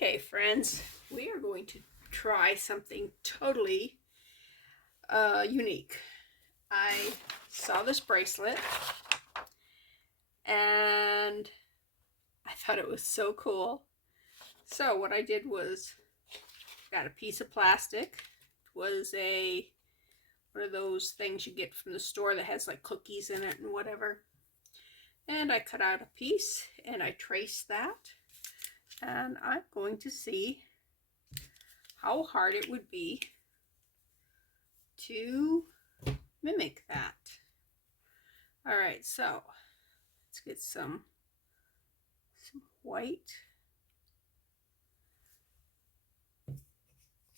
Okay, friends, we are going to try something totally unique. I saw this bracelet and I thought it was so cool. So what I did was got a piece of plastic. It was one of those things you get from the store that has like cookies in it and whatever. And I cut out a piece and I traced that. And I'm going to see how hard it would be to mimic that. All right, so let's get some white.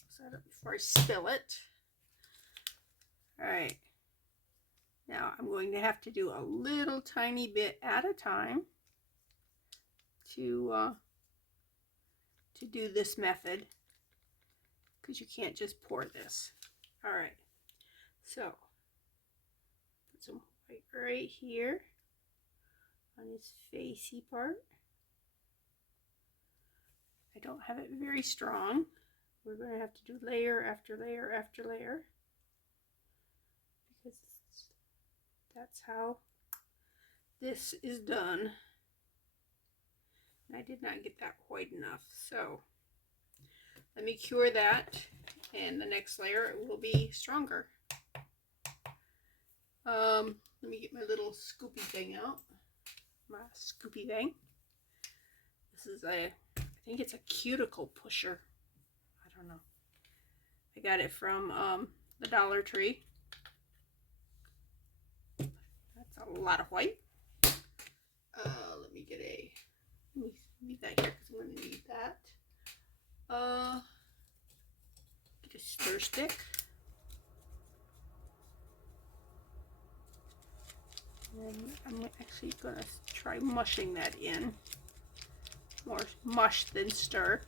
Set up before I spill it. All right, now I'm going to have to do a little tiny bit at a time to do this method, because you can't just pour this. All right, so put some white right here on his facey part. I don't have it very strong. We're going to have to do layer after layer after layer, because that's how this is done. I did not get that white enough, so let me cure that, and the next layer it will be stronger. Let me get my little scoopy thing out. My scoopy thing. This is I think it's a cuticle pusher. I don't know. I got it from the Dollar Tree. That's a lot of white. Let me get let me leave that here because I'm going to need that. Get a stir stick. And I'm actually going to try mushing that in. More mush than stir.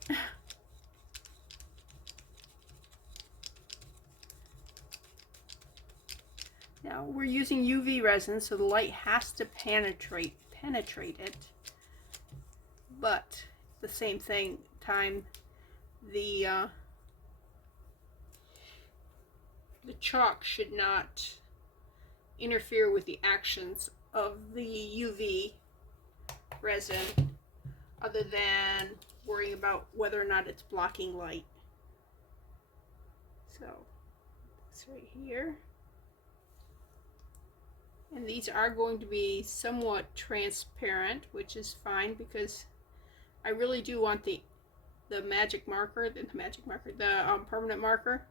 Now we're using UV resin, so the light has to penetrate it. But the same time, the chalk should not interfere with the actions of the UV resin, other than worrying about whether or not it's blocking light. So it's right here. And these are going to be somewhat transparent, which is fine, because I really do want the permanent marker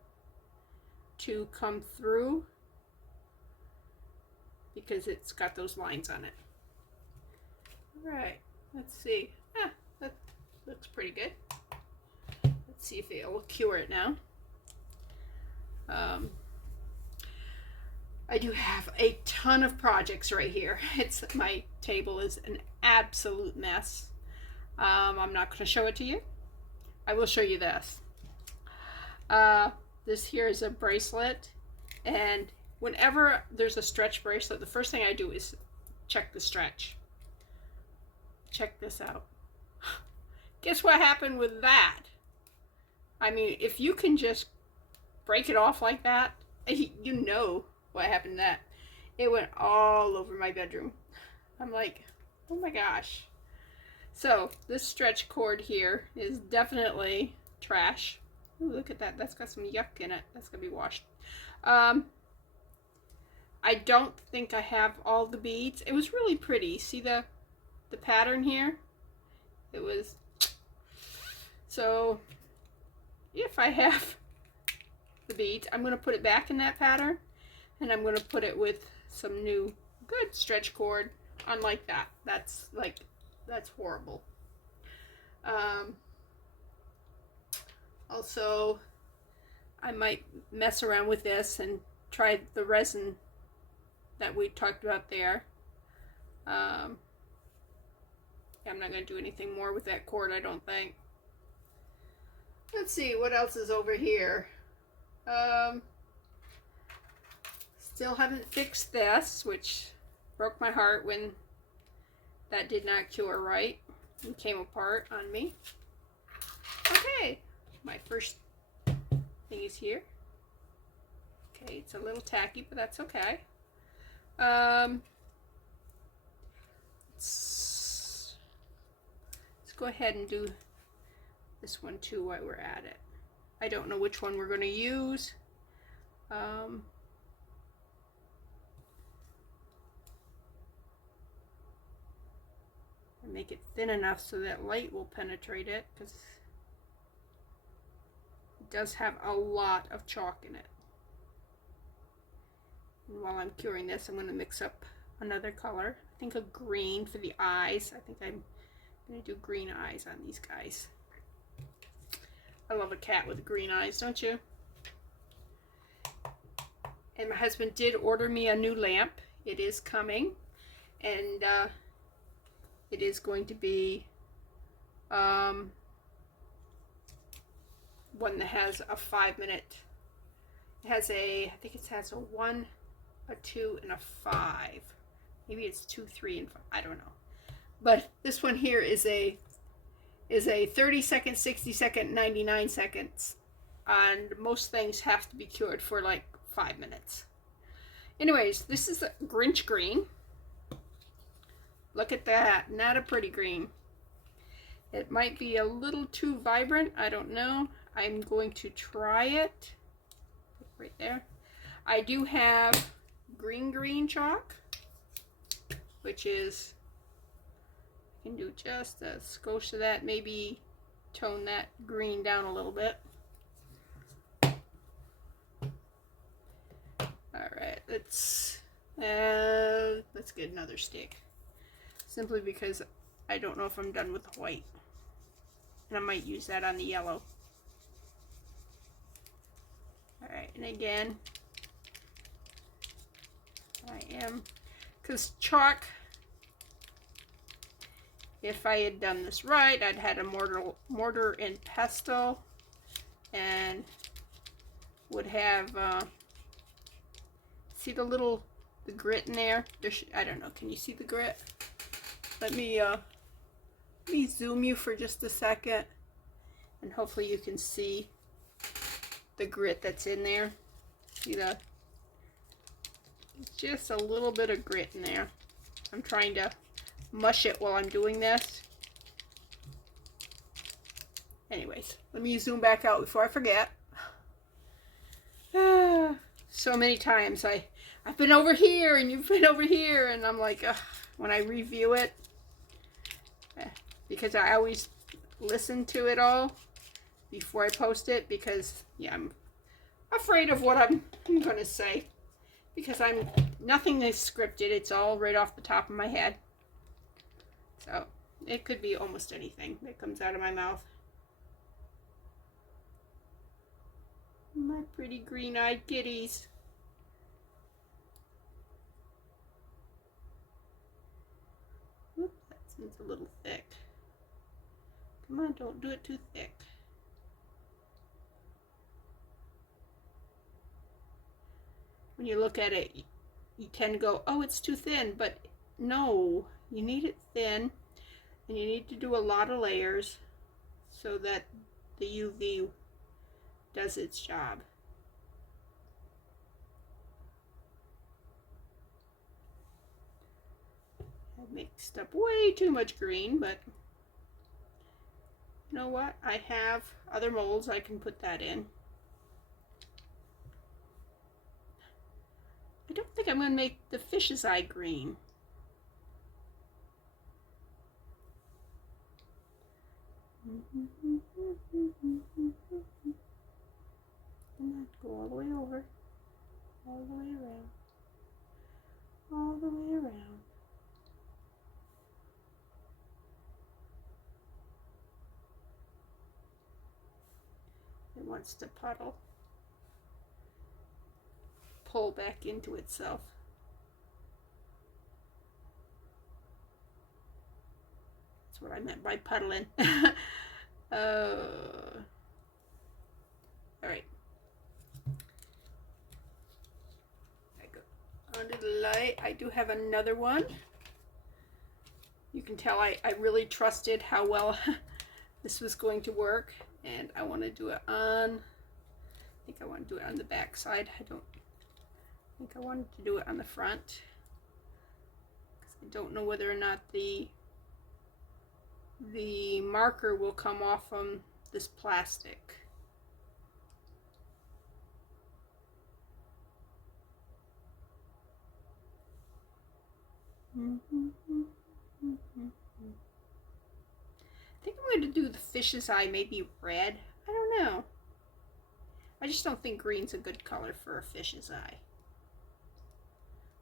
to come through, because it's got those lines on it. All right, let's see. That looks pretty good. Let's see if it will cure it now. I do have a ton of projects right here. My table is an absolute mess. I'm not going to show it to you. I will show you this. This here is a bracelet, and whenever there's a stretch bracelet, the first thing I do is check the stretch. Check this out. Guess what happened with that? I mean, if you can just break it off like that, you know what happened to that. It went all over my bedroom. I'm like, oh my gosh. So this stretch cord here is definitely trash. Ooh, look at that. That's got some yuck in it. That's gonna be washed. I don't think I have all the beads. It was really pretty. See the pattern here? It was. So if I have the beads, I'm going to put it back in that pattern, and I'm going to put it with some new good stretch cord, unlike that. That's horrible. Also, I might mess around with this and try the resin that we talked about there. I'm not going to do anything more with that cord, I don't think. Let's see what else is over here. Still haven't fixed this, which broke my heart when that did not cure right and came apart on me. Okay, my first thing is here. Okay, it's a little tacky, but that's okay. Let's go ahead and do this one too while we're at it. I don't know which one we're going to use. And make it thin enough so that light will penetrate it, because it does have a lot of chalk in it. And while I'm curing this, I'm going to mix up another color. I think a green for the eyes. I think I'm going to do green eyes on these guys. I love a cat with green eyes, don't you? And my husband did order me a new lamp. It is coming, and it is going to be one that has a 5-minute. It has I think it has a 1, a 2, and a 5. Maybe it's 2, 3, and 5. I don't know. But this one here is a 30-second, 60-second, 99 seconds. And most things have to be cured for like 5 minutes. Anyways, this is a Grinch green. Look at that. Not a pretty green. It might be a little too vibrant. I don't know. I'm going to try it. Right there. I do have green chalk, which is, I can do just a skosh of that, maybe tone that green down a little bit. Alright, let's get another stick. Simply because I don't know if I'm done with the white. And I might use that on the yellow. Alright, and again, because chalk, if I had done this right, I'd had a mortar and pestle, and would have, see the grit in there? I don't know, can you see the grit? Let me zoom you for just a second, and hopefully you can see the grit that's in there. See just a little bit of grit in there. I'm trying to mush it while I'm doing this. Anyways, let me zoom back out before I forget. So many times I've been over here and you've been over here, and I'm like, when I review it, because I always listen to it all before I post it, because yeah, I'm afraid of what I'm going to say, because nothing is scripted. It's all right off the top of my head. So it could be almost anything that comes out of my mouth. My pretty green-eyed kitties. Oops, that seems a little thick. Come on, don't do it too thick. When you look at it, you tend to go, oh, it's too thin, but no, you need it thin, and you need to do a lot of layers so that the UV does its job. I mixed up way too much green, but you know what? I have other molds I can put that in. I don't think I'm going to make the fish's eye green. And go all the way over, all the way around, all the way around. It wants to puddle, pull back into itself. That's what I meant by puddling. Alright. I go under the light. I do have another one. You can tell I really trusted how well this was going to work, and I want to do it on, I think I want to do it on the back side. I don't think I wanted to do it on the front, because I don't know whether or not the marker will come off from this plastic. I think I'm going to do the fish's eye maybe red. I don't know. I just don't think green's a good color for a fish's eye.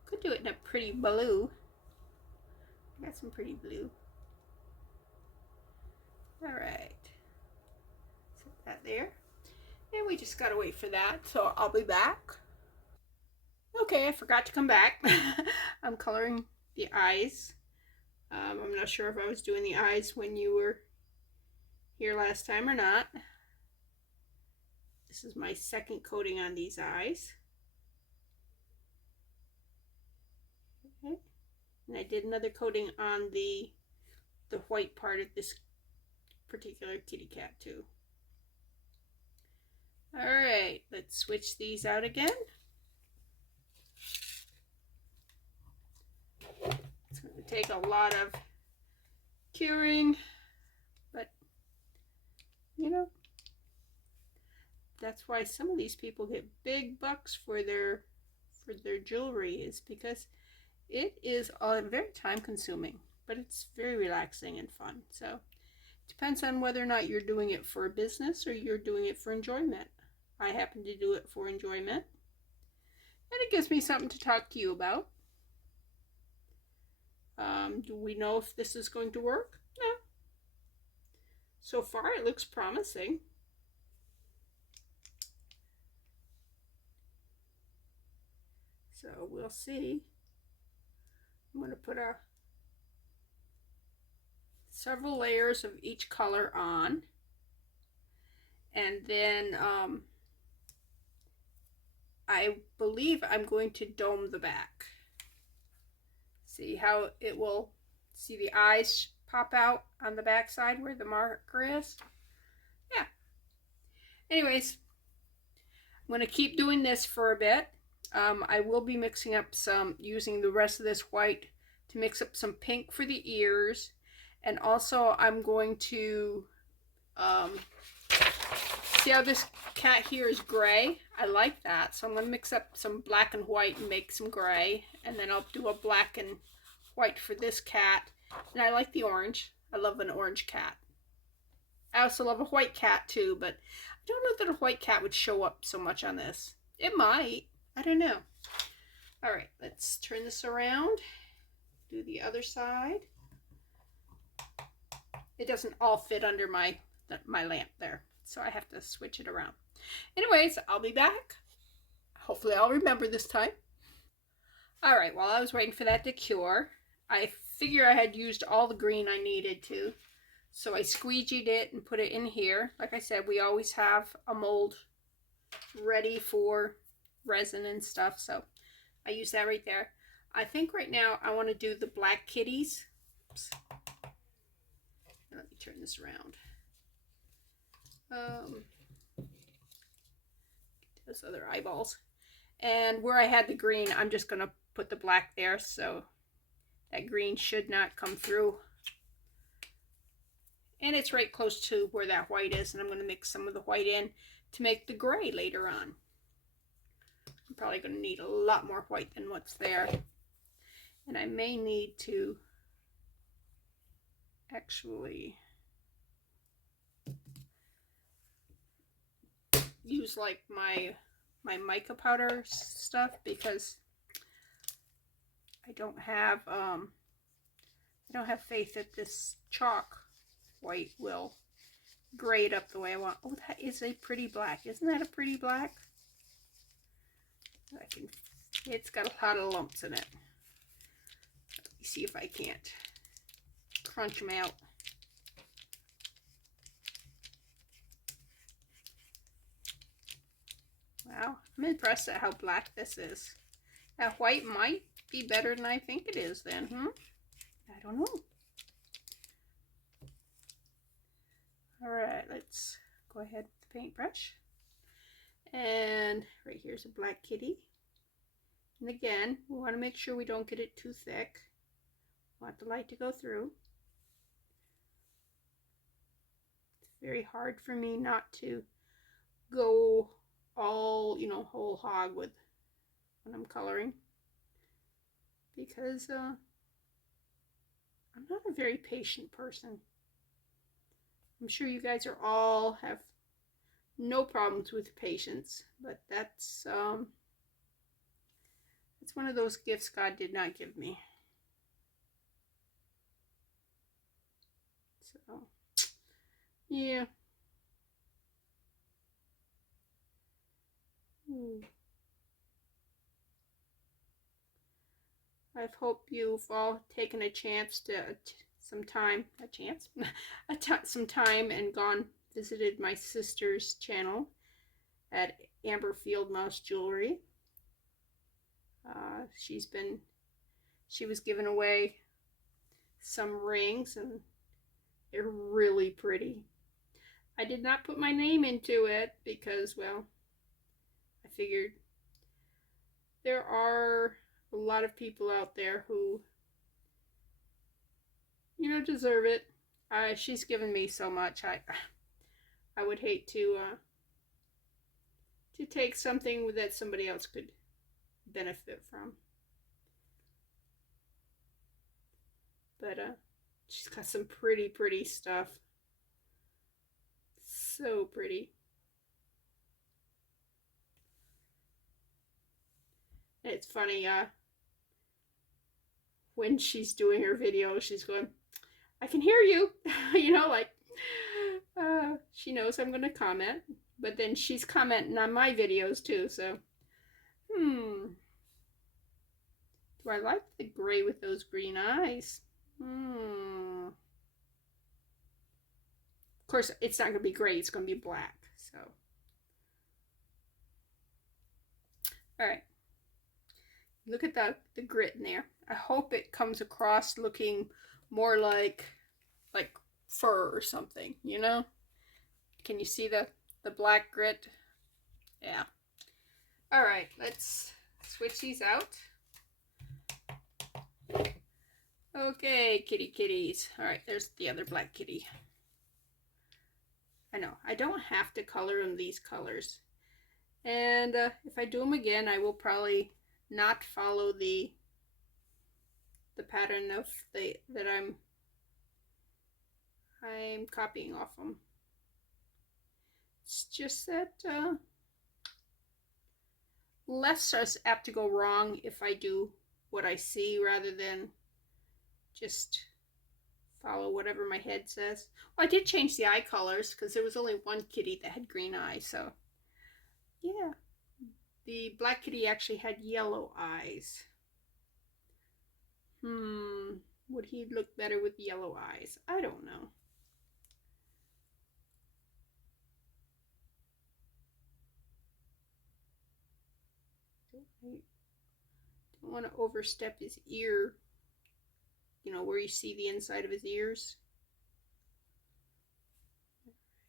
Could do it in a pretty blue. I got some pretty blue. Alright. Set that there. And we just gotta wait for that, so I'll be back. Okay, I forgot to come back. I'm coloring the eyes. I'm not sure if I was doing the eyes when you were here last time or not. This is my second coating on these eyes. Okay. And I did another coating on the white part of this particular kitty cat too. Alright, let's switch these out again. It's going to take a lot of curing, but you know, that's why some of these people get big bucks for their jewelry, is because it is very time consuming, but it's very relaxing and fun. So it depends on whether or not you're doing it for a business or you're doing it for enjoyment. I happen to do it for enjoyment, and it gives me something to talk to you about. Do we know if this is going to work? No. So far it looks promising. So we'll see. I'm going to put several layers of each color on, and then I believe I'm going to dome the back. See how it will, see the eyes pop out on the back side where the marker is? Yeah. Anyways, I'm going to keep doing this for a bit. I will be mixing up using the rest of this white to mix up some pink for the ears. And also I'm going to, see how this cat here is gray? I like that. So I'm going to mix up some black and white and make some gray. And then I'll do a black and white for this cat. And I like the orange. I love an orange cat. I also love a white cat too, but I don't know that a white cat would show up so much on this. It might. I don't know. All right, let's turn this around. Do the other side. It doesn't all fit under my lamp there, so I have to switch it around. Anyways, I'll be back. Hopefully I'll remember this time. All right, while I was waiting for that to cure, I figure I had used all the green I needed to. So I squeegeed it and put it in here. Like I said, we always have a mold ready for resin and stuff, so I use that right there. I think right now I want to do the black kitties. Oops. Let me turn this around. Those other eyeballs. And where I had the green, I'm just going to put the black there, so that green should not come through. And it's right close to where that white is, and I'm going to mix some of the white in to make the gray later on. I'm probably going to need a lot more white than what's there. And I may need to actually use like my mica powder stuff, because I don't have faith that this chalk white will grade up the way I want. Oh, that is a pretty black. Isn't that a pretty black? It's got a lot of lumps in it. Let me see if I can't crunch them out. Wow, I'm impressed at how black this is. That white might be better than I think it is then, I don't know. All right, let's go ahead with the paintbrush. And right here's a black kitty. And again, we want to make sure we don't get it too thick. We want the light to go through. It's very hard for me not to go all, whole hog with when I'm coloring, because I'm not a very patient person. I'm sure you guys are all have no problems with patience, but that's one of those gifts God did not give me. So, yeah. I hope you've all taken a chance to some time and gone visited my sister's channel at Amber Field Mouse Jewelry. She was giving away some rings, and they're really pretty. I did not put my name into it because, well, I figured there are a lot of people out there who, deserve it. She's given me so much. I would hate to take something that somebody else could benefit from. But she's got some pretty stuff. So pretty. And it's funny, when she's doing her video, she's going, I can hear you. She knows I'm going to comment. But then she's commenting on my videos too, so. Do I like the gray with those green eyes? Of course, it's not going to be gray, it's going to be black, so. Alright. Look at the grit in there. I hope it comes across looking more like fur or something, Can you see the black grit? Yeah. Alright, let's switch these out. Okay, kitties. Alright, there's the other black kitty. I know, I don't have to color them these colors. And if I do them again, I will probably not follow the pattern of that I'm copying off them. It's just that less are apt to go wrong if I do what I see rather than just follow whatever my head says. Well, I did change the eye colors because there was only one kitty that had green eyes, so yeah. The black kitty actually had yellow eyes. Would he look better with yellow eyes? I don't know. I don't want to overstep his ear, where you see the inside of his ears.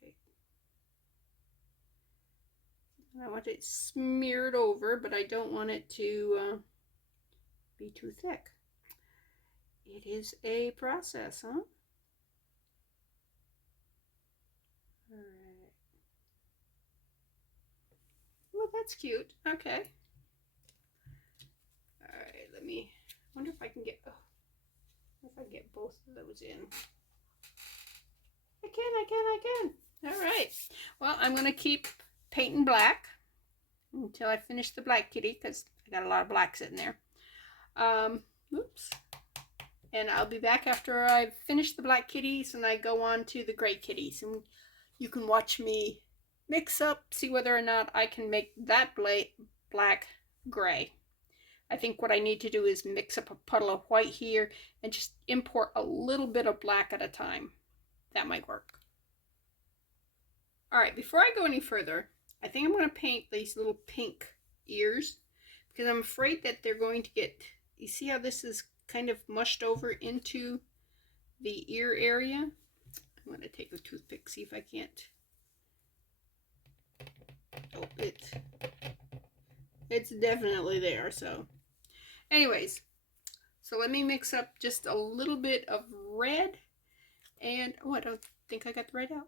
Okay. I want it smeared over, but I don't want it to be too thick. It is a process, huh? Alright. Well, that's cute. Okay. Alright, wonder if I can get, both of those in. I can. Alright. Well, I'm going to keep painting black until I finish the black kitty, because I got a lot of black sitting there. Oops. And I'll be back after I've finished the black kitties and I go on to the gray kitties. And you can watch me mix up, see whether or not I can make that black gray. I think what I need to do is mix up a puddle of white here and just import a little bit of black at a time. That might work. Alright, before I go any further, I think I'm going to paint these little pink ears because I'm afraid that they're going to get, you see how this is kind of mushed over into the ear area? I'm going to take a toothpick, see if I can't. Oh, it's definitely there. So anyways, so let me mix up just a little bit of red. And oh, I don't think I got the red out.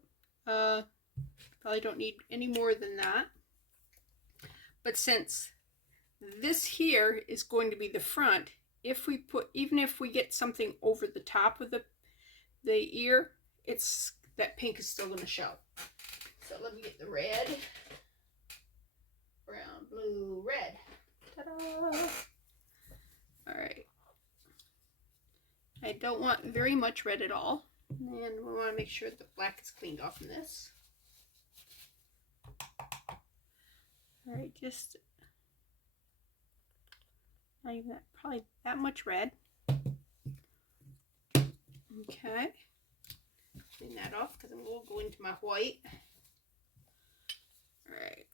Probably don't need any more than that. But since this here is going to be the front, even if we get something over the top of the ear, that pink is still going to show. So let me get the red. Brown, blue, red. Ta-da! All right. I don't want very much red at all. And we want to make sure the black is cleaned off in this. All right, just not even probably that much red. Okay. Clean that off because I'm going to go into my white. All right.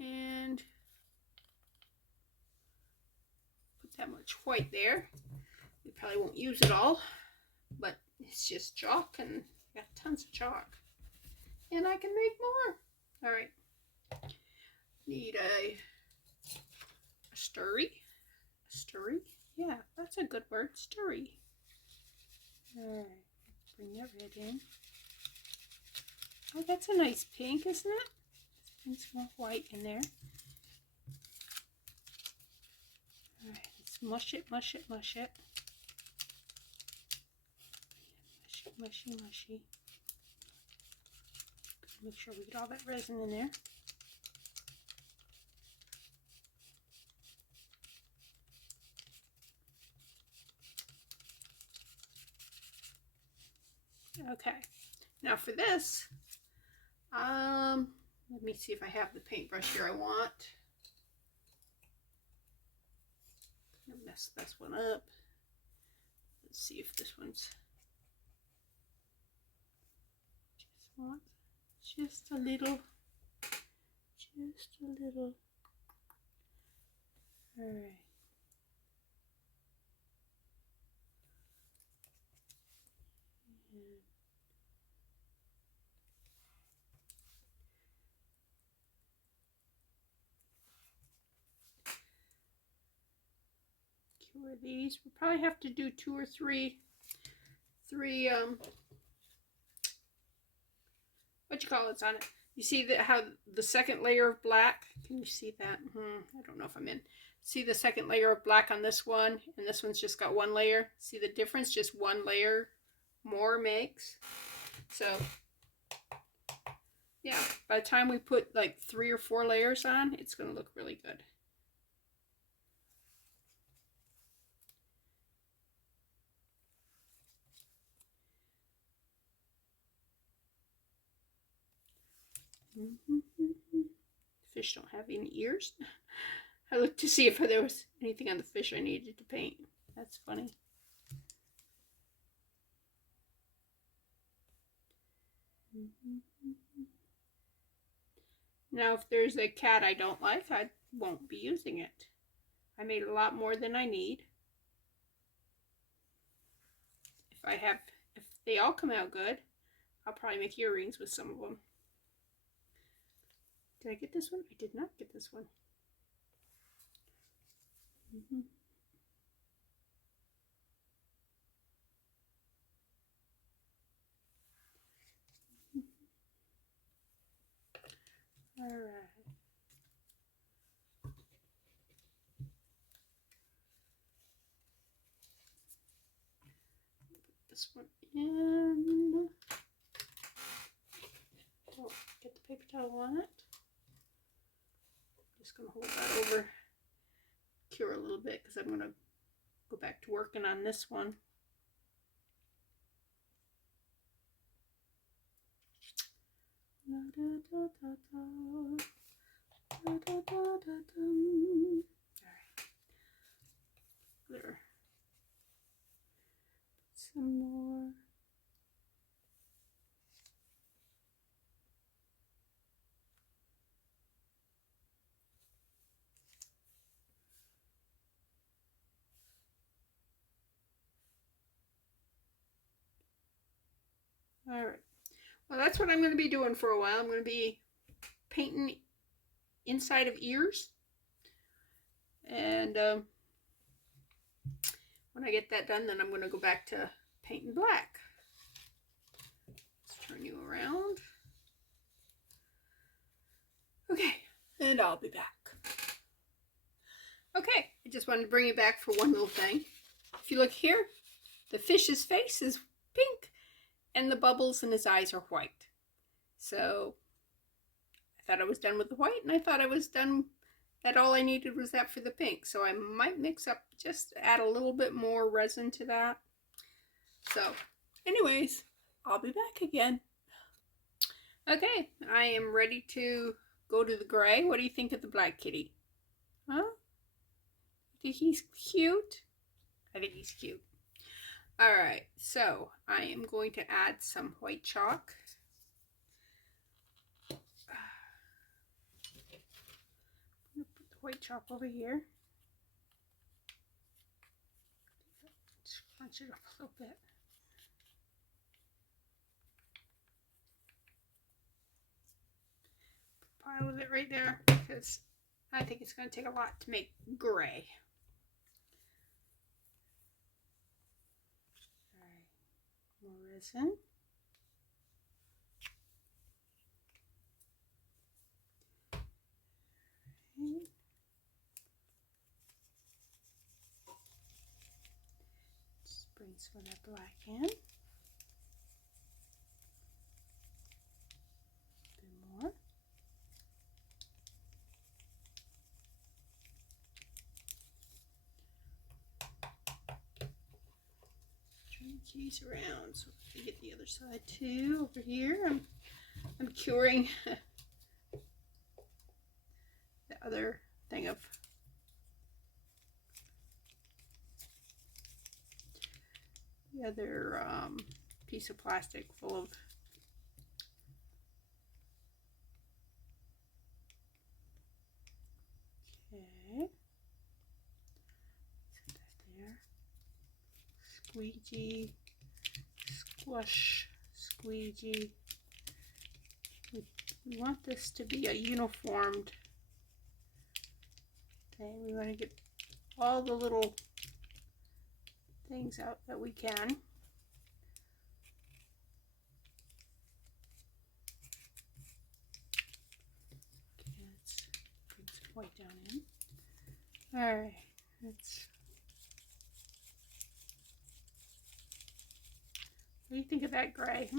And put that much white there. We probably won't use it all, but it's just chalk, and I got tons of chalk. And I can make more. All right. Need a stirry. Stirry? Yeah, that's a good word. Stirry. All right. Bring that red in. Oh, that's a nice pink, isn't it? Let's bring some more white in there. All right. Let's mush it, mush it, mush it. Mushy, mushy, mushy. Make sure we get all that resin in there. Okay, now for this, let me see if I have the paintbrush here I want. I'm gonna mess this one up. Let's see if this one's just a little. All right. Cure these. We'll probably have to do two or three what you call it's on it. You see how the second layer of black? Can you see that? I don't know if I'm in. See the second layer of black on this one, and this one's just got one layer. See the difference? Just one layer more makes. So yeah, by the time we put like 3 or 4 layers on, it's going to look really good. Fish don't have any ears. I looked to see if there was anything on the fish I needed to paint. That's funny. Now, if there's a cat I don't like, I won't be using it. I made a lot more than I need. If they all come out good, I'll probably make earrings with some of them. Did I get this one? I did not get this one. All right. Put this one in. Oh, get the paper towel on it. Just gonna hold that over, cure a little bit, because I'm gonna go back to working on this one. All right. There. Some more. All right. Well, that's what I'm going to be doing for a while. I'm going to be painting inside of ears. And when I get that done, then I'm going to go back to painting black. Let's turn you around. Okay, and I'll be back. Okay, I just wanted to bring you back for one little thing. If you look here, the fish's face is pink and the bubbles in his eyes are white. So I thought I was done with the white, and I thought I was done, that all I needed was that for the pink. So I might mix up, just add a little bit more resin to that. So anyways, I'll be back again. Okay, I am ready to go to the gray. What do you think of the black kitty? Huh? Think he's cute? I think he's cute. Alright, so I am going to add some white chalk. I'm going to put the white chalk over here. Crunch it up a little bit. Pile of it right there, because I think it's going to take a lot to make gray. Alright, more resin. Okay. Just bring some of that black in. A bit more. Keys around so we get the other side too. Over here, I'm curing the other thing of the other piece of plastic full of okay. Set that there. Squeegee, squash, squeegee. We want this to be a uniformed thing. We want to get all the little things out that we can. Okay, let's bring some white down in. Alright, let's. What do you think of that gray?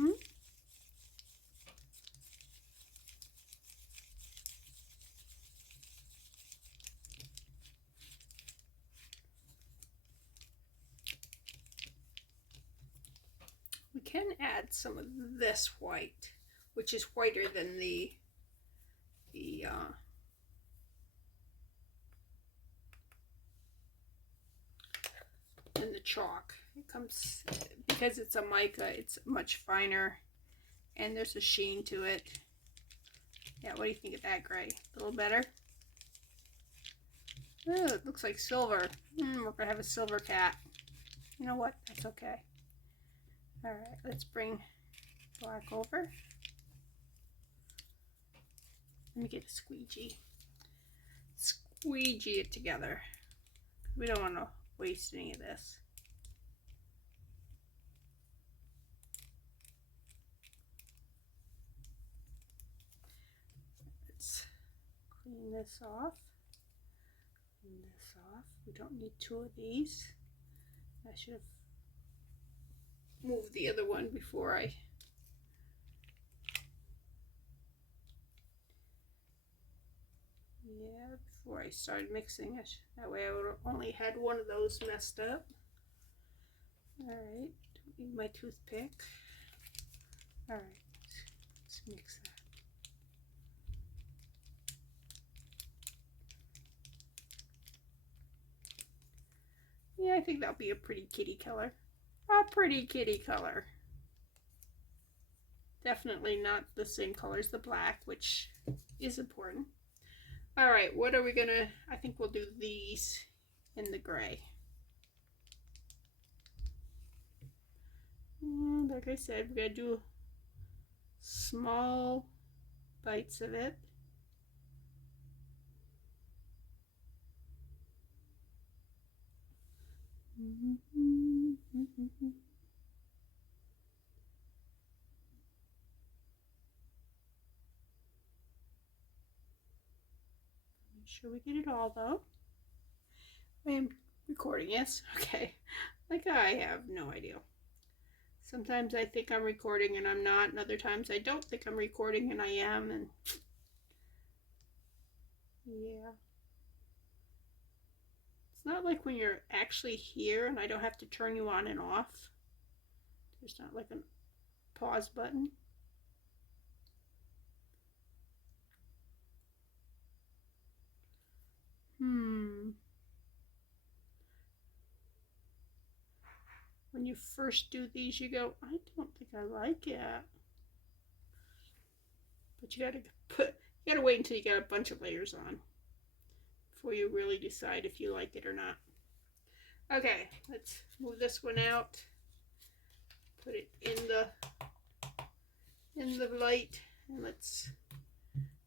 We can add some of this white, which is whiter than the chalk. It comes, because it's a mica, it's much finer and there's a sheen to it. Yeah, what do you think of that gray? A little better? Oh, it looks like silver. We're gonna have a silver cat. You know what? That's okay. Alright, let's bring black over. Let me get a squeegee. Squeegee it together. We don't want to waste any of this. Let's clean this off. Clean this off. We don't need two of these. I should have moved the other one before I started mixing it. That way I would have only had one of those messed up. Alright, don't need my toothpick. Alright, let's mix that. Yeah, I think that'll be a pretty kitty color. A pretty kitty color. Definitely not the same color as the black, which is important. Alright, what are we gonna, I think we'll do these in the gray. And like I said, we're gonna do small bites of it. Make sure we get it all though. I am recording, yes? Okay. Like I have no idea. Sometimes I think I'm recording and I'm not, and other times I don't think I'm recording and I am, and yeah. It's not like when you're actually here and I don't have to turn you on and off. There's not like a pause button. When you first do these, you go, I don't think I like it. But you gotta wait until you get a bunch of layers on before you really decide if you like it or not. Okay, let's move this one out. Put it in the light, and let's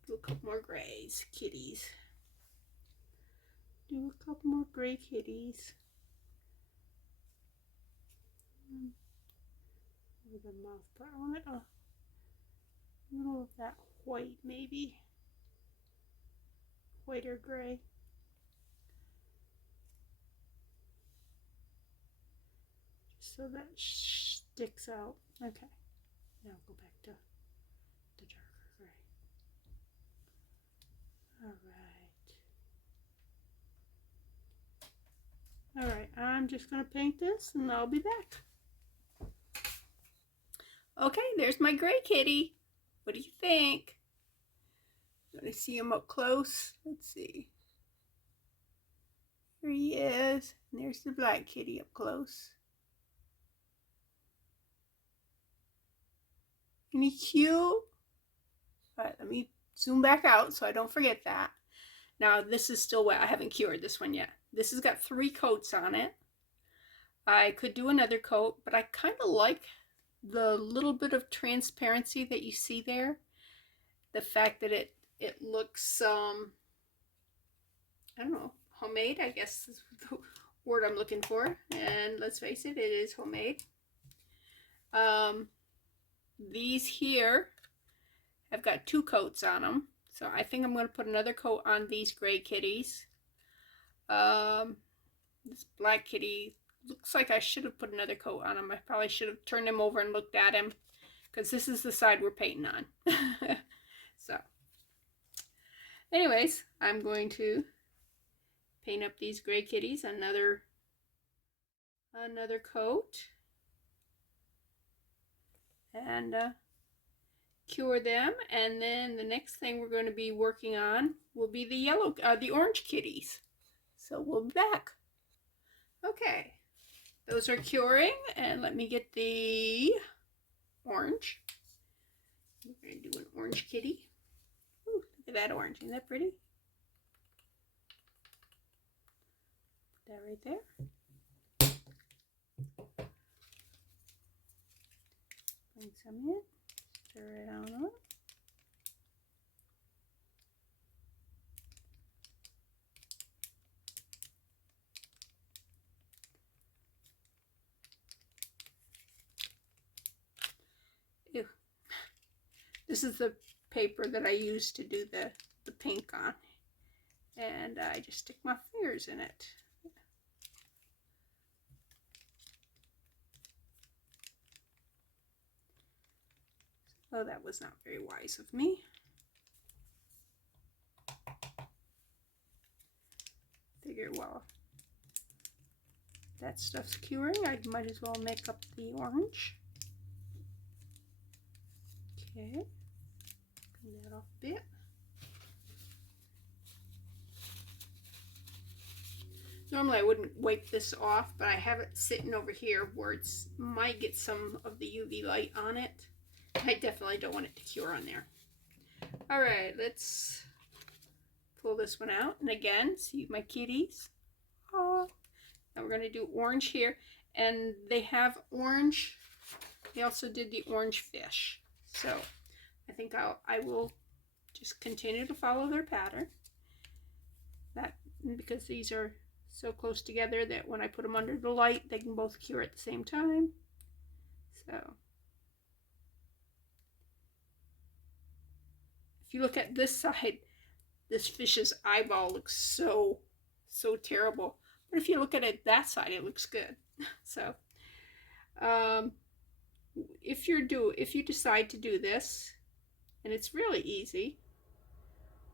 do a couple more grays, kitties. Do a couple more gray kitties. With the mouth part, I want it a little of that white, maybe white or gray. Just so that sticks out. Okay, now go back to the darker gray. All right, I'm just gonna paint this and I'll be back. Okay, there's my gray kitty. What do you think? Let me see him up close. Let's see. Here he is. And there's the black kitty up close. Isn't he cute? All right, let me zoom back out so I don't forget that. Now, this is still wet. I haven't cured this one yet. This has got 3 coats on it. I could do another coat, but I kind of like the little bit of transparency that you see there. The fact that it looks, I don't know, homemade, I guess is the word I'm looking for. And let's face it, it is homemade. These here have got 2 coats on them. So I think I'm going to put another coat on these gray kitties. This black kitty looks like I should have put another coat on him. I probably should have turned him over and looked at him, because this is the side we're painting on. So anyways, I'm going to paint up these gray kitties another coat and cure them, and then the next thing we're going to be working on will be the orange kitties. So we'll be back. Okay, those are curing, and let me get the orange. We're going to do an orange kitty. Ooh, look at that orange. Isn't that pretty? Put that right there. Bring some in. Stir it on up. Ew. This is the paper that I use to do the pink on, and I just stick my fingers in it. Oh, that was not very wise of me. Figure, well, that stuff's curing, I might as well make up the orange. Okay, clean that off a bit. Normally I wouldn't wipe this off, but I have it sitting over here where it might get some of the UV light on it. I definitely don't want it to cure on there. All right, let's pull this one out. And again, see my kitties. Oh, now we're going to do orange here. And they have orange. They also did the orange fish. So I think I will just continue to follow their pattern. That because these are so close together that when I put them under the light, they can both cure at the same time. So if you look at this side, this fish's eyeball looks so terrible. But if you look at it that side, it looks good. So if you decide to do this, and it's really easy,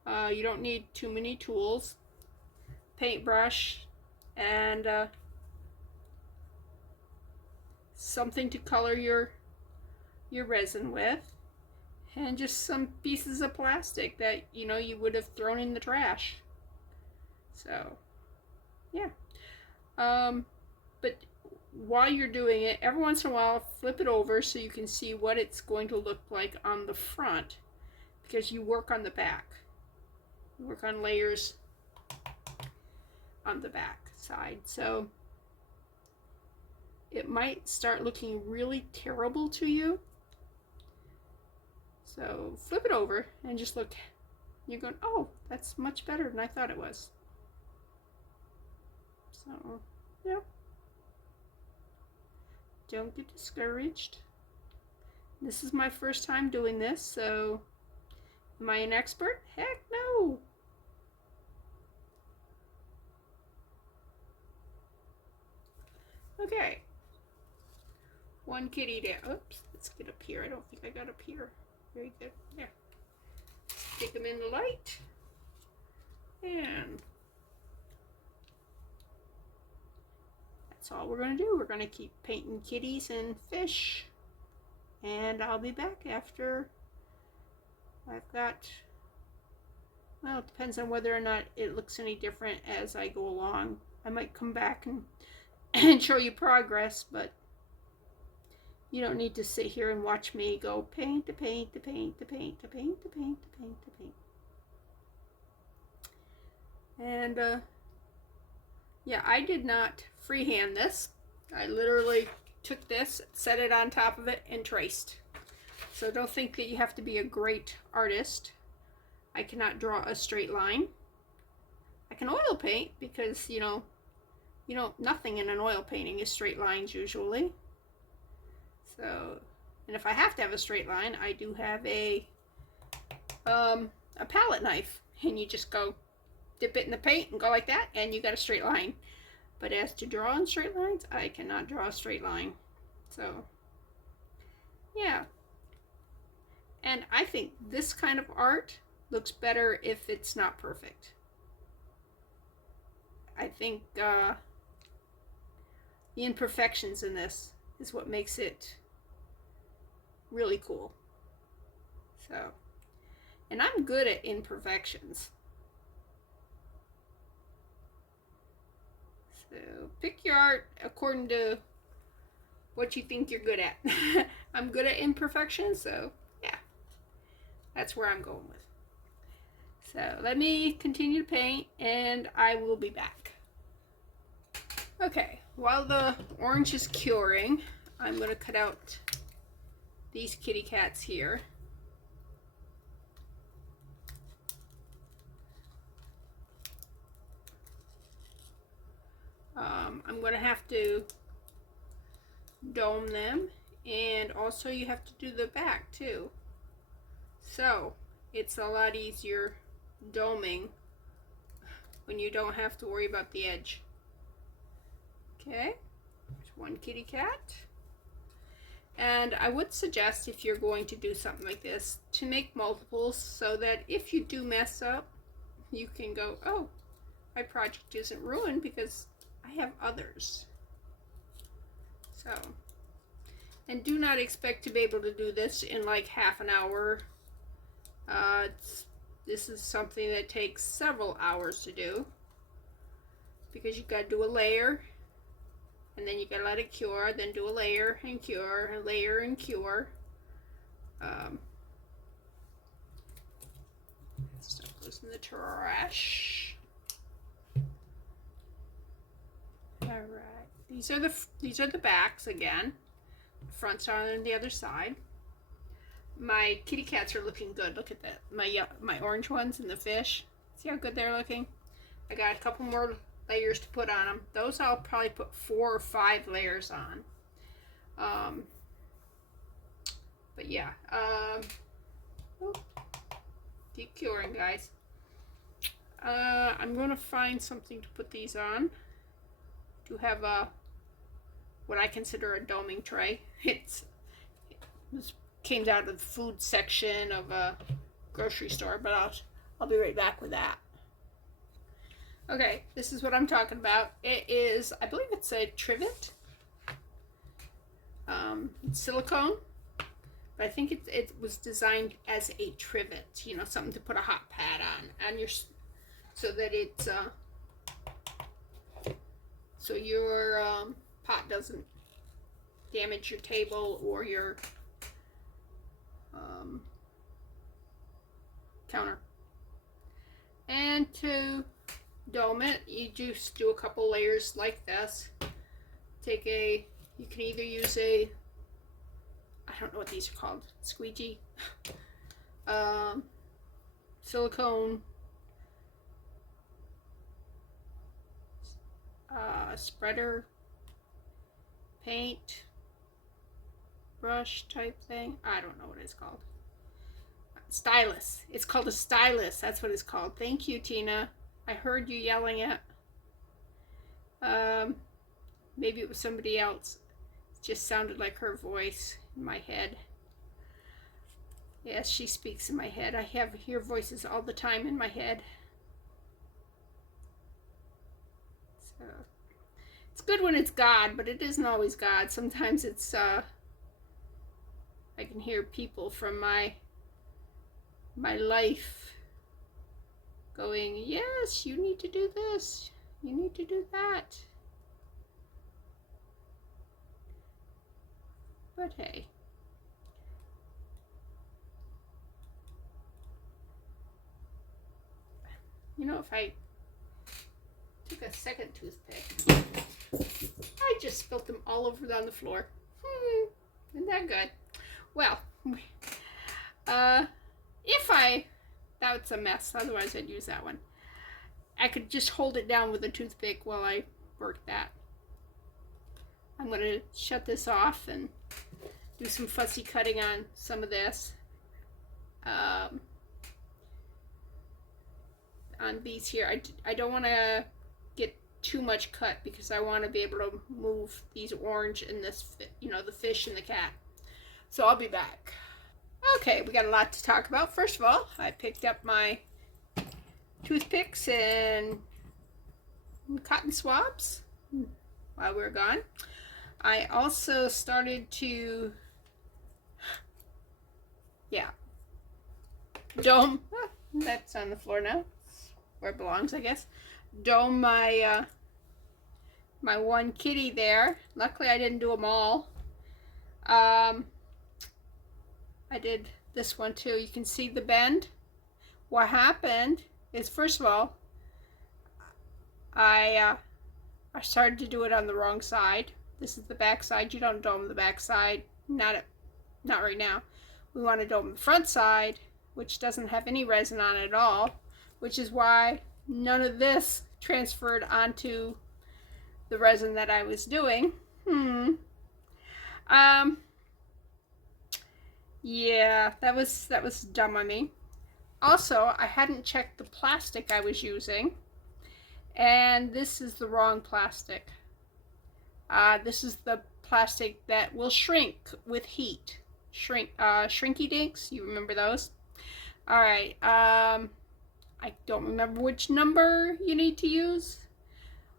you don't need too many tools, paintbrush, and something to color your resin with, and just some pieces of plastic that you would have thrown in the trash. So yeah, but while you're doing it, every once in a while flip it over so you can see what it's going to look like on the front, because you work on the back. You work on layers on the back side, so it might start looking really terrible to you. So flip it over and just look. You're going, oh, that's much better than I thought it was. So yeah, don't get discouraged. This is my first time doing this, so am I an expert? Heck no. Okay, one kitty down. Oops, let's get up here. I don't think I got up here. Very good. There. Stick them in the light. And that's all we're going to do. We're going to keep painting kitties and fish. And I'll be back after I've got, well, it depends on whether or not it looks any different as I go along. I might come back and show you progress, but you don't need to sit here and watch me go paint to paint to paint to paint to paint to paint to paint to paint. And yeah, I did not freehand this. I literally took this, set it on top of it, and traced. So don't think that you have to be a great artist. I cannot draw a straight line. I can oil paint because, nothing in an oil painting is straight lines usually. So, and if I have to have a straight line, I do have a palette knife, and you just go dip it in the paint and go like that, and you got a straight line. But as to drawing straight lines, I cannot draw a straight line. So, yeah. And I think this kind of art looks better if it's not perfect. I think the imperfections in this is what makes it really cool. So, and I'm good at imperfections. So pick your art according to what you think you're good at. I'm good at imperfections, so yeah, that's where I'm going with. So let me continue to paint and I will be back. Okay, while the orange is curing, I'm going to cut out these kitty cats here. I'm going to have to dome them, and also you have to do the back too. So it's a lot easier doming when you don't have to worry about the edge. Okay, there's one kitty cat. And I would suggest, if you're going to do something like this, to make multiples so that if you do mess up, you can go, oh, my project isn't ruined because I have others. So, and do not expect to be able to do this in like half an hour. This is something that takes several hours to do, because you've got to do a layer, and then you got to let it cure, then do a layer and cure, a layer and cure. Stuff goes in the trash. All right, these are the backs again. The fronts are on the other side. my kitty cats are looking good. Look at that. My orange ones and the fish. See how good they're looking? I got a couple more layers to put on them. Those I'll probably put 4 or 5 layers on. But yeah. Keep curing, guys. I'm going to find something to put these on. To have what I consider a doming tray. This came out of the food section of a grocery store, but I'll be right back with that. Okay, this is what I'm talking about. It is, I believe it's a trivet. It's silicone, but I think it was designed as a trivet. You know, something to put a hot pad on your, so that it's so your pot doesn't damage your table or your counter. And to dome it, you just do a couple layers like this. You can either use I don't know what these are called, squeegee, silicone, spreader, paint, brush type thing. I don't know what it's called. Stylus. It's called a stylus. That's what it's called. Thank you, Tina. I heard you yelling at. Maybe it was somebody else. It just sounded like her voice in my head. Yes, she speaks in my head. I hear voices all the time in my head. So it's good when it's God, but it isn't always God. Sometimes it's I can hear people from my life going, yes, you need to do this, you need to do that. But hey, you know, if I took a second toothpick, I just spilt them all over on the floor. Isn't that good? Well, that's a mess, otherwise I'd use that one. I could just hold it down with a toothpick while I work that. I'm going to shut this off and do some fussy cutting on some of this. On these here, I don't want to get too much cut because I want to be able to move these orange and this, you know, the fish and the cat. So I'll be back. Okay, we got a lot to talk about. First of all, I picked up my toothpicks and cotton swabs while we were gone. I also started to, dome, that's on the floor now, where it belongs, I guess. Dome my my one kitty there. Luckily I didn't do them all. I did this one too. You can see the bend. What happened is, first of all, I started to do it on the wrong side. This is the back side. You don't dome the back side. Not right now. We want to dome the front side, which doesn't have any resin on it at all, which is why none of this transferred onto the resin that I was doing. Yeah, that was dumb on me. Also, I hadn't checked the plastic I was using, and this is the wrong plastic. This is the plastic that will shrink with heat. Shrinky dinks, you remember those? All right, I don't remember which number you need to use.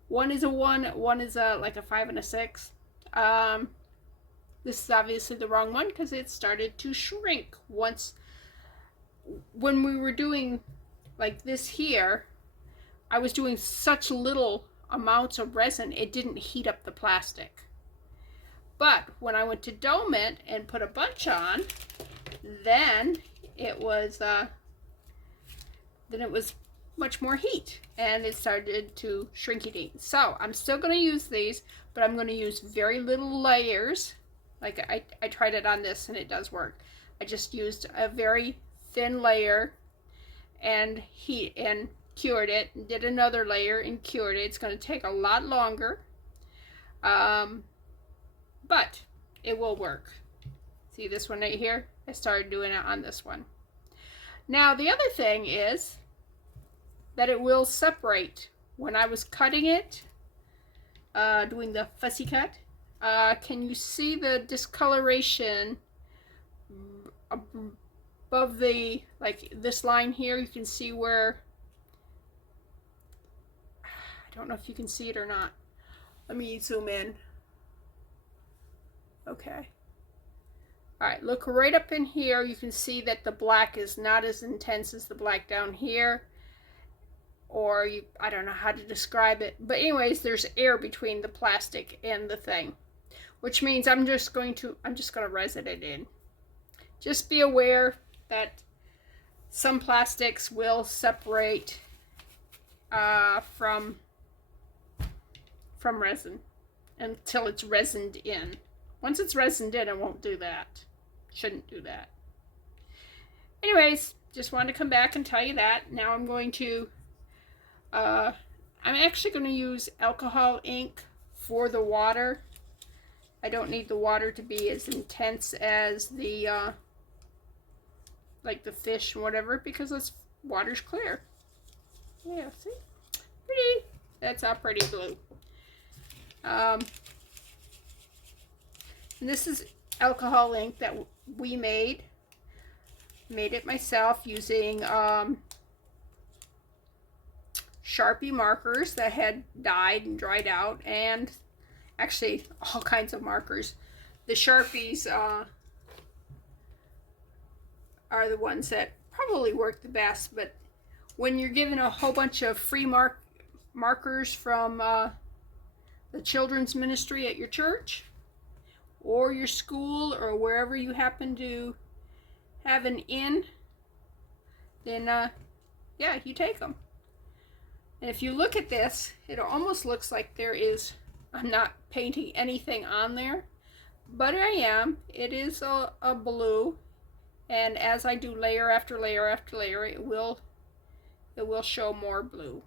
One is a 1, one is like a 5 and a 6. This is obviously the wrong one because it started to shrink once. When we were doing like this here, I was doing such little amounts of resin, it didn't heat up the plastic. But when I went to dome it and put a bunch on, then it was much more heat and it started to shrinky dink. So I'm still going to use these, but I'm going to use very little layers. Like I tried it on this and it does work. I just used a very thin layer and cured it, and did another layer and cured it. It's going to take a lot longer, but it will work. See this one right here? I started doing it on this one. Now the other thing is that it will separate. When I was cutting it, doing the fussy cut, can you see the discoloration above the, like this line here? You can see where, I don't know if you can see it or not. Let me zoom in. Okay. All right, look right up in here. You can see that the black is not as intense as the black down here. Or I don't know how to describe it. But anyways, there's air between the plastic and the thing. Which means I'm just going to resin it in. Just be aware that some plastics will separate from resin until it's resined in. Once it's resined in, it won't do that. Shouldn't do that. Anyways, just wanted to come back and tell you that. Now I'm going to, I'm actually going to use alcohol ink for the water. I don't need the water to be as intense as the, like the fish and whatever, because this water's clear. Yeah, see? Pretty. That's a pretty blue. And this is alcohol ink that we made it myself using Sharpie markers that had dyed and dried out, and actually all kinds of markers. The Sharpies are the ones that probably work the best, but when you're given a whole bunch of free markers from the children's ministry at your church or your school or wherever you happen to have an in, then yeah, you take them. And if you look at this, it almost looks like I'm not painting anything on there, but I am. It is a blue, and as I do layer after layer after layer, it will show more blue.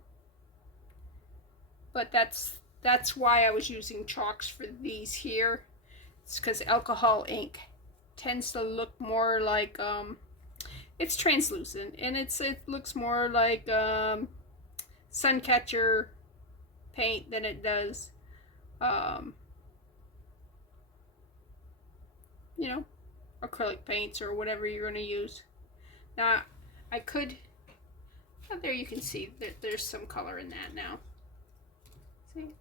But that's why I was using chalks for these here. It's because alcohol ink tends to look more like it's translucent, and it looks more like sun catcher paint than it does you know, acrylic paints or whatever you're going to use. Now I could, oh, there you can see that there's some color in that now. See?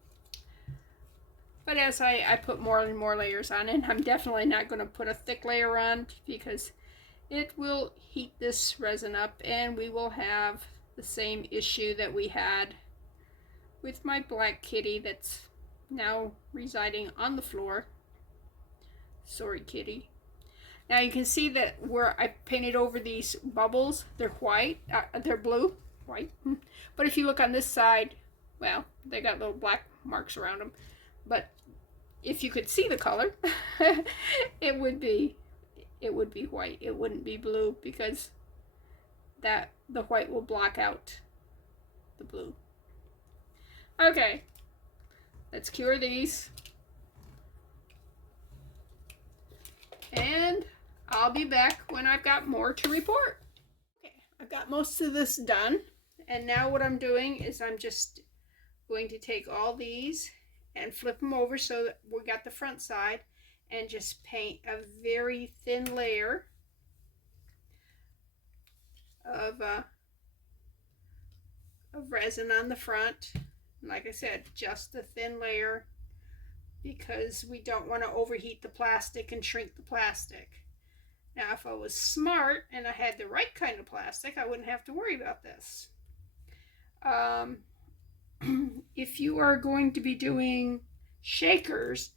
But as I put more and more layers on, and I'm definitely not going to put a thick layer on because it will heat this resin up, and we will have the same issue that we had with my black kitty that's now residing on the floor. Sorry, kitty. Now you can see that where I painted over these bubbles, they're white, they're blue, white. But if you look on this side, well, they got little black marks around them. But if you could see the color, it would be white. It wouldn't be blue, because the white will block out the blue. Okay, let's cure these. And I'll be back when I've got more to report. Okay, I've got most of this done, and now what I'm doing is I'm just going to take all these and flip them over so that we got the front side, and just paint a very thin layer of resin on the front. Like I said, just a thin layer, because we don't want to overheat the plastic and shrink the plastic. Now, if I was smart and I had the right kind of plastic, I wouldn't have to worry about this. If you are going to be doing shakers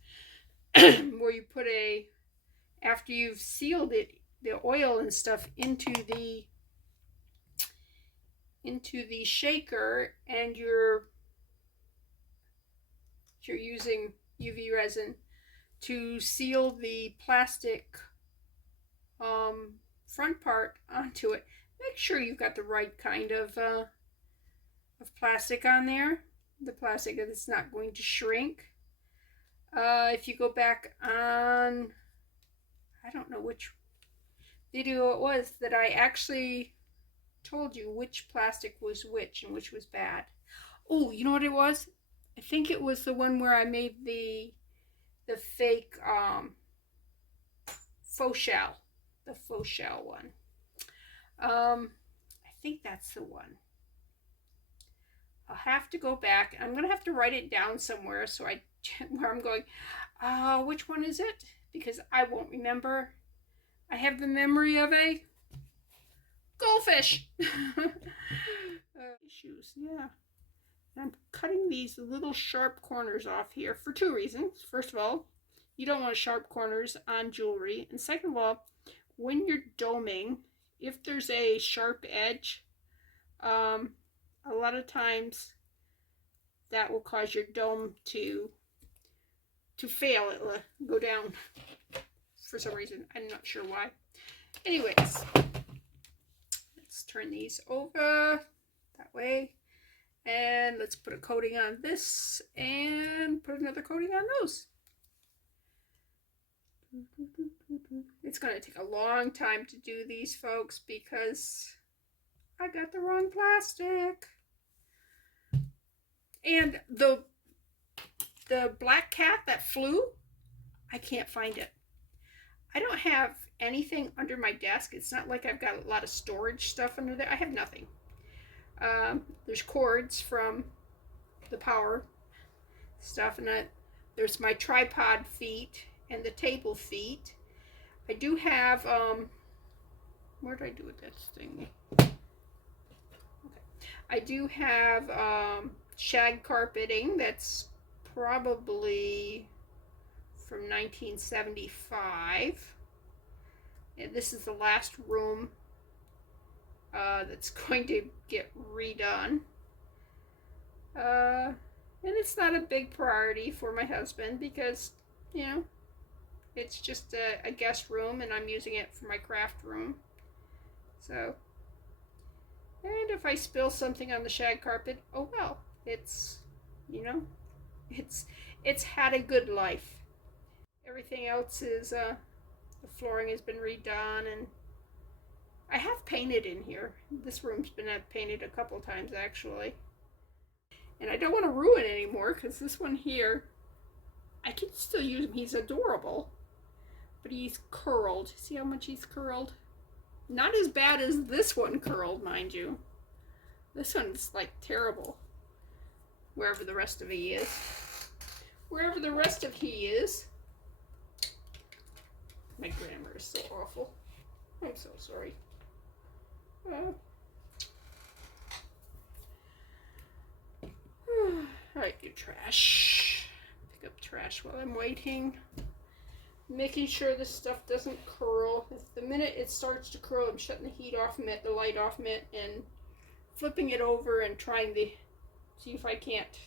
where you put after you've sealed it, the oil and stuff into the shaker, and you're using UV resin to seal the plastic front part onto it. Make sure you've got the right kind of plastic on there. The plastic that's not going to shrink. If you go back on, I don't know which video it was that I actually told you which plastic was which and which was bad. Oh, you know what it was? I think it was the one where I made the fake faux shell, the faux shell one. I think that's the one. I'll have to go back. I'm gonna have to write it down somewhere so where I'm going. Which one is it? Because I won't remember. I have the memory of a goldfish. Issues, yeah. I'm cutting these little sharp corners off here for two reasons. First of all, you don't want sharp corners on jewelry. And second of all, when you're doming, if there's a sharp edge, a lot of times that will cause your dome to fail. It will go down for some reason. I'm not sure why. Anyways, let's turn these over that way. And let's put a coating on this and put another coating on those. It's going to take a long time to do these, folks, because I got the wrong plastic. And the black cat that flew, I can't find it. I don't have anything under my desk. It's not like I've got a lot of storage stuff under there. I have nothing. There's cords from the power stuff, and there's my tripod feet and the table feet. I do have, where did I do with this thing? Okay. I do have shag carpeting that's probably from 1975. And this is the last room that's going to get redone. And it's not a big priority for my husband because, you know, it's just a guest room and I'm using it for my craft room. So, and if I spill something on the shag carpet, oh well, it's, you know, it's had a good life. Everything else is, the flooring has been redone, and I have painted in here. This room's been painted a couple times actually. And I don't want to ruin it anymore because this one here, I can still use him. He's adorable, but he's curled. See how much he's curled? Not as bad as this one curled, mind you. This one's like terrible. Wherever the rest of he is. Wherever the rest of he is. My grammar is so awful. I'm so sorry. Alright, do trash. Pick up trash while I'm waiting. Making sure this stuff doesn't curl. If the minute it starts to curl, I'm shutting the heat off from it, the light off from it, and flipping it over and trying to see if I can't.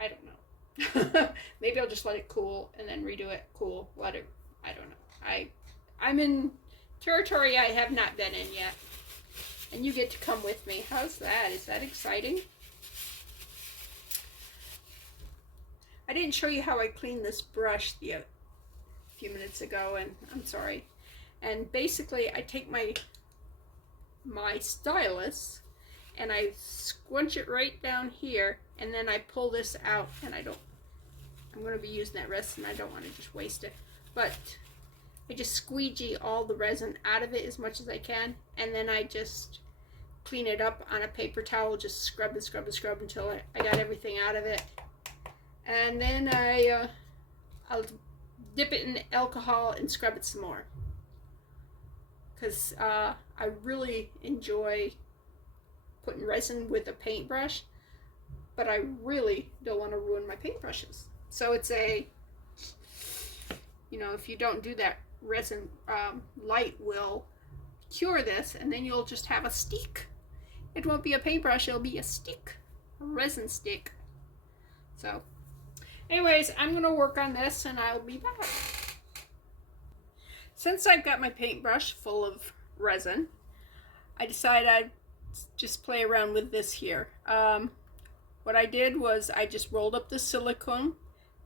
I don't know. Maybe I'll just let it cool and then redo it. Cool. Let it. I don't know. I'm in territory I have not been in yet. And you get to come with me. How's that? Is that exciting? I didn't show you how I cleaned this brush a few minutes ago, and I'm sorry. And basically, I take my stylus and I squinch it right down here, and then I pull this out, and I'm going to be using that resin. I don't want to just waste it, but I just squeegee all the resin out of it as much as I can, and then I just clean it up on a paper towel, just scrub and scrub and scrub until I got everything out of it. And then I'll dip it in alcohol and scrub it some more. Because I really enjoy putting resin with a paintbrush, but I really don't want to ruin my paintbrushes. So it's if you don't do that, resin light will cure this, and then you'll just have a stick. It won't be a paintbrush, it'll be a stick, a resin stick. So anyways, I'm going to work on this and I'll be back. Since I've got my paintbrush full of resin, I decided I'd just play around with this here. What I did was I just rolled up the silicone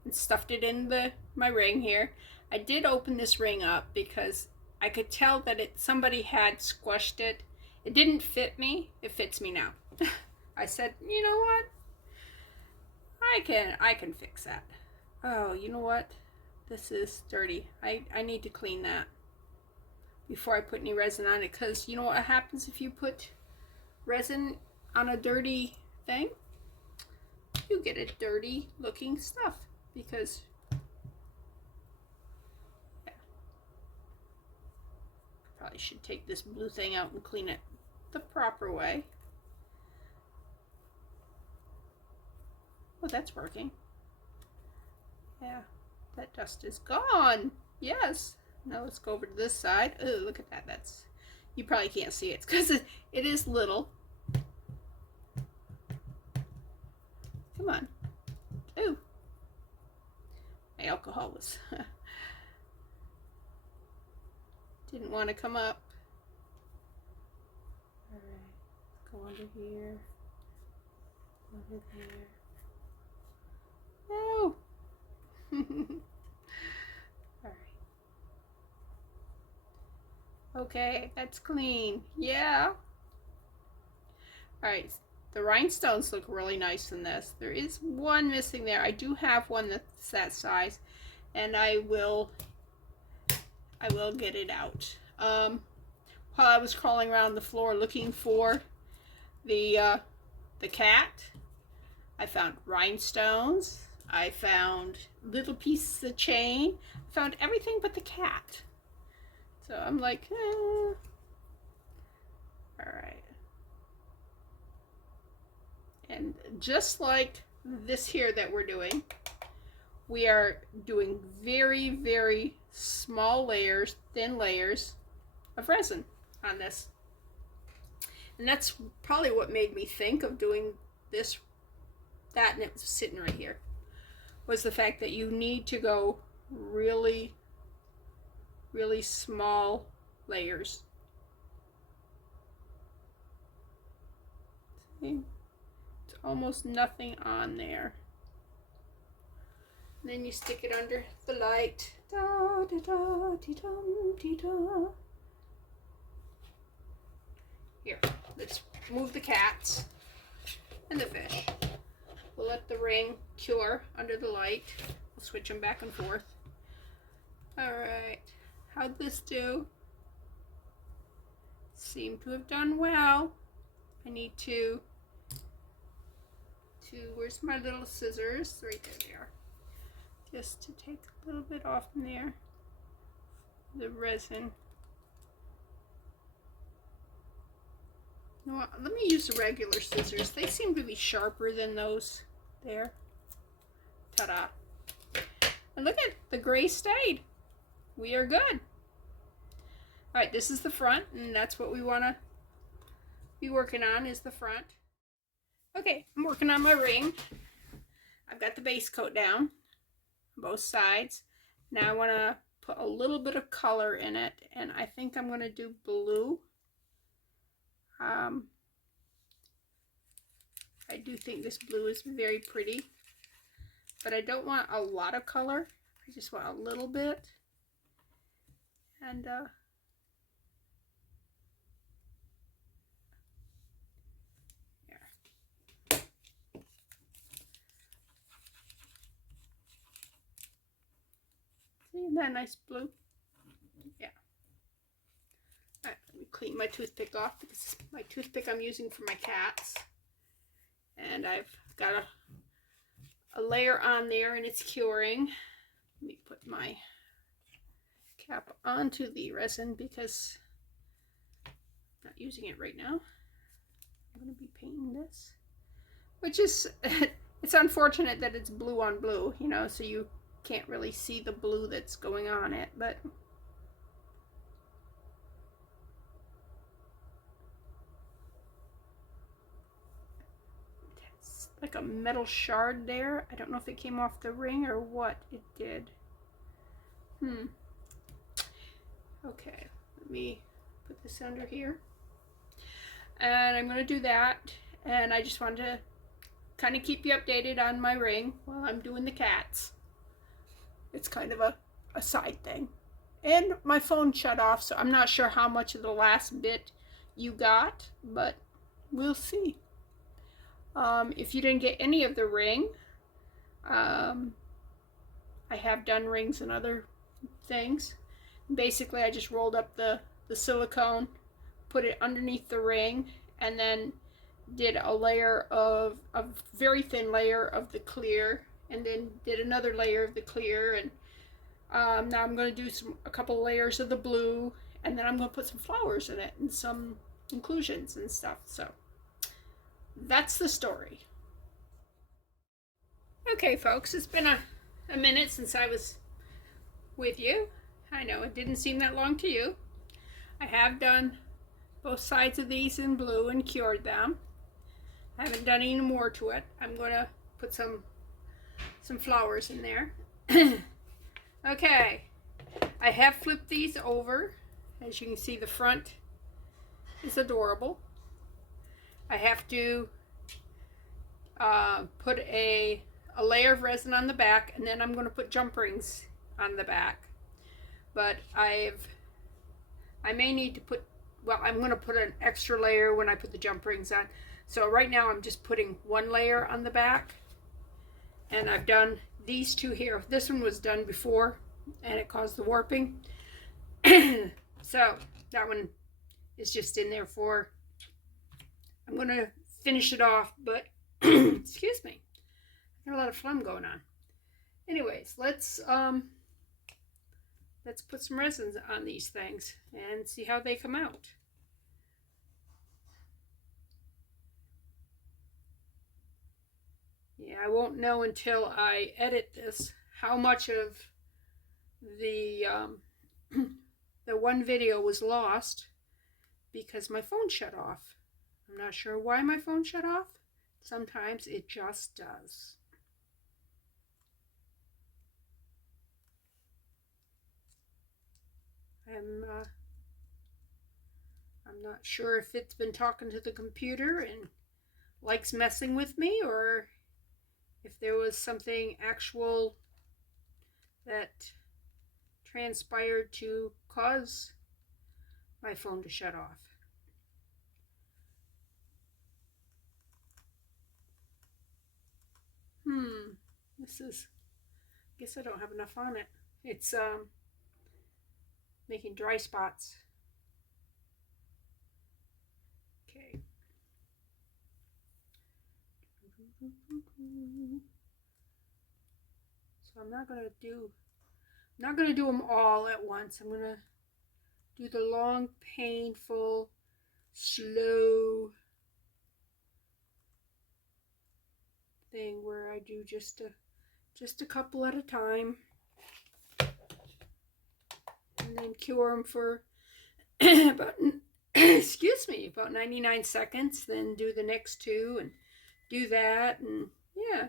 and stuffed it in my ring here. I did open this ring up because I could tell that somebody had squished it. It didn't fit me. It fits me now. I said, you know what? I can fix that. Oh, you know what? This is dirty. I need to clean that before I put any resin on it, because you know what happens if you put resin on a dirty thing? You get a dirty looking stuff, because yeah. Probably should take this blue thing out and clean it the proper way. Oh, that's working. Yeah, that dust is gone. Yes. Now let's go over to this side. Oh, look at that. That's, you probably can't see it because it is little. Come on. Ooh. My alcohol was didn't want to come up. All right. Go under here. Over there. Oh. All right. Okay, that's clean. Yeah. All right. The rhinestones look really nice in this. There is one missing there. I do have one that's that size, and I will get it out. While I was crawling around the floor looking for the cat, I found rhinestones. I found little pieces of chain. I found everything but the cat. So I'm like, all right. And just like this here that we're doing, we are doing very, very small layers, thin layers of resin on this. And that's probably what made me think of doing this, that, and it was sitting right here, was the fact that you need to go really, really small layers. See? It's almost nothing on there. And then you stick it under the light. Da, da, da, dee, dum, dee, da. Here, let's move the cats and the fish. We'll let the ring cure under the light. We'll switch them back and forth. All right, how'd this do? Seem to have done well. I need to, where's my little scissors? Right there they are. Just to take a little bit off from there, the resin. You know what? Let me use the regular scissors. They seem to be sharper than those there. Ta-da. And look at the gray stayed. We are good. All right, this is the front, and that's what we want to be working on, is the front. Okay, I'm working on my ring. I've got the base coat down on both sides. Now I want to put a little bit of color in it, and I think I'm going to do blue. I do think this blue is very pretty, but I don't want a lot of color. I just want a little bit. And here. See, isn't that nice blue? Yeah. All right, let me clean my toothpick off, because my toothpick I'm using for my cats. And I've got a layer on there, and it's curing. Let me put my cap onto the resin because I'm not using it right now. I'm going to be painting this, which is, it's unfortunate that it's blue on blue, you know, so you can't really see the blue that's going on it, but it's like a metal shard there. I don't know if it came off the ring or what it did. Okay, let me put this under here. And I'm going to do that. And I just wanted to kind of keep you updated on my ring while I'm doing the cats. It's kind of a side thing. And my phone shut off, so I'm not sure how much of the last bit you got, but we'll see. If you didn't get any of the ring, I have done rings and other things. Basically, I just rolled up the silicone, put it underneath the ring, and then did a very thin layer of the clear, and then did another layer of the clear, and now I'm going to do a couple layers of the blue, and then I'm going to put some flowers in it and some inclusions and stuff. So that's the story. Okay, folks, it's been a minute since I was with you. I know it didn't seem that long to you. I have done both sides of these in blue and cured them. I haven't done any more to it. I'm going to put some flowers in there. Okay, I have flipped these over. As you can see, the front is adorable. I have to put a layer of resin on the back, and then I'm going to put jump rings on the back. But I may need to put, well, I'm going to put an extra layer when I put the jump rings on. So right now I'm just putting one layer on the back, and I've done these two here. This one was done before and it caused the warping. So that one is just in there for, I'm going to finish it off, but excuse me, I got a lot of phlegm going on. Anyways, let's put some resins on these things and see how they come out. Yeah, I won't know until I edit this how much of the the one video was lost because my phone shut off. I'm not sure why my phone shut off. Sometimes it just does. I'm not sure if it's been talking to the computer and likes messing with me, or if there was something actual that transpired to cause my phone to shut off. This is, I guess I don't have enough on it. It's making dry spots. Okay. So I'm not gonna do them all at once. I'm gonna do the long, painful, slow thing where I do just a couple at a time, and then cure them for about excuse me, about 99 seconds. Then do the next two and do that, and yeah.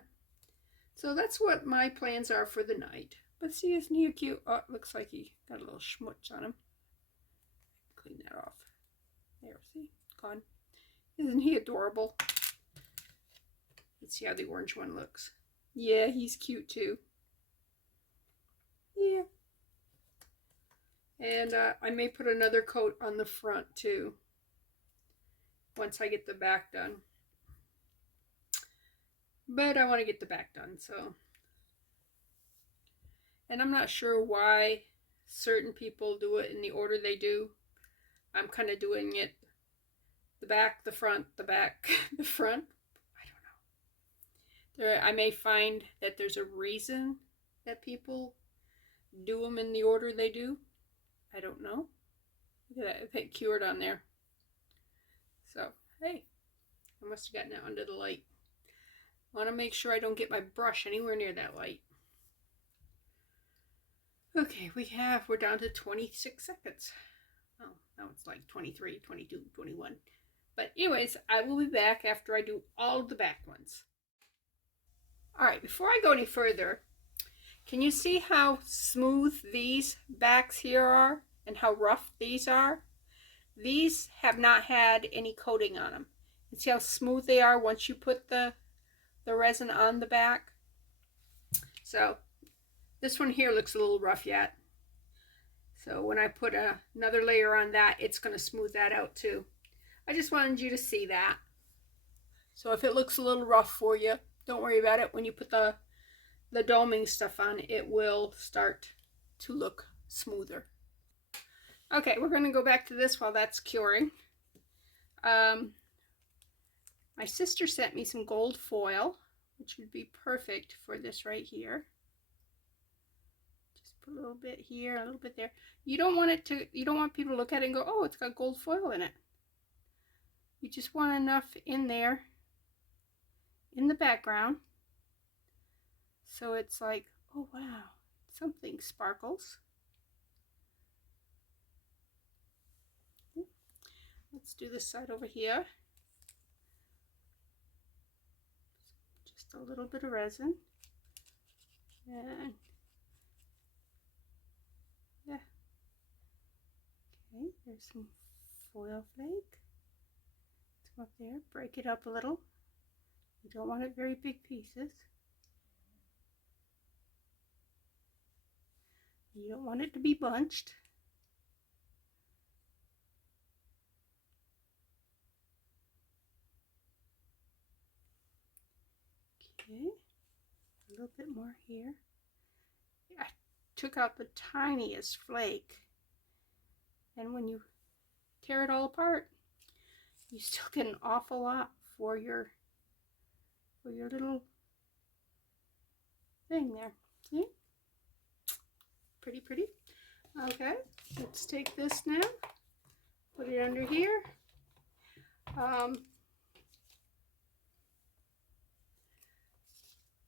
So that's what my plans are for the night. But see, isn't he cute? Oh, it looks like he got a little schmutz on him. Clean that off. There, see? Gone. Isn't he adorable? Let's see how the orange one looks. Yeah, he's cute too. Yeah. And I may put another coat on the front too once I get the back done. But I want to get the back done, so. And I'm not sure why certain people do it in the order they do. I'm kind of doing it the back, the front, the back, the front. I don't know. I may find that there's a reason that people do them in the order they do. I don't know. Look at that, I put cured on there. So, hey, I must have gotten it under the light. I want to make sure I don't get my brush anywhere near that light. Okay, we're down to 26 seconds. Oh, now it's like 23, 22, 21. But anyways, I will be back after I do all of the back ones. All right, before I go any further, can you see how smooth these backs here are? and how rough these are. These have not had any coating on them. And see how smooth they are once you put the resin on the back? So this one here looks a little rough yet. So when I put another layer on that, it's going to smooth that out too. I just wanted you to see that. So if it looks a little rough for you, don't worry about it. When you put the doming stuff on, it will start to look smoother. Okay, we're going to go back to this while that's curing. My sister sent me some gold foil, which would be perfect for this right here. Just put a little bit here, a little bit there. You don't want people to look at it and go, oh, it's got gold foil in it. You just want enough in there, in the background, so it's like, oh wow, something sparkles. Let's do this side over here. Just a little bit of resin. And yeah. Okay, there's some foil flake. Let's come up there, break it up a little. You don't want it very big pieces. You don't want it to be bunched. Okay, a little bit more here. I took out the tiniest flake, and when you tear it all apart, you still get an awful lot for your little thing there. See? Pretty, pretty. Okay, let's take this now, put it under here.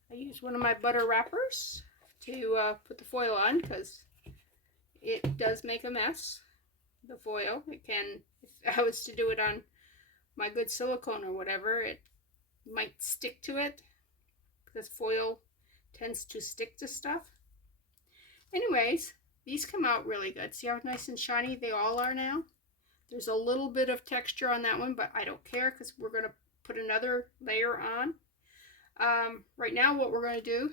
I use one of my butter wrappers to put the foil on, because it does make a mess, the foil. It can, if I was to do it on my good silicone or whatever, it might stick to it, because foil tends to stick to stuff. Anyways, these come out really good. See how nice and shiny they all are now? There's a little bit of texture on that one, but I don't care, because we're going to put another layer on. Right now what we're going to do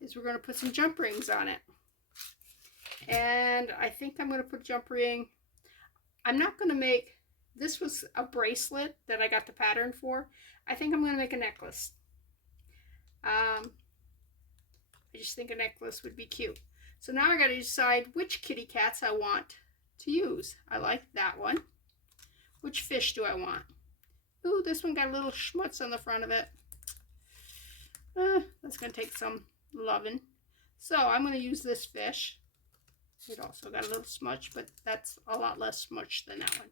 is we're going to put some jump rings on it. And I think I'm going to put jump ring. I'm not going to make, this was a bracelet that I got the pattern for. I think I'm going to make a necklace. I just think a necklace would be cute. So now I got to decide which kitty cats I want to use. I like that one. Which fish do I want? Ooh, this one got a little schmutz on the front of it. That's going to take some loving. So I'm going to use this fish. It also got a little smudge, but that's a lot less smudge than that one.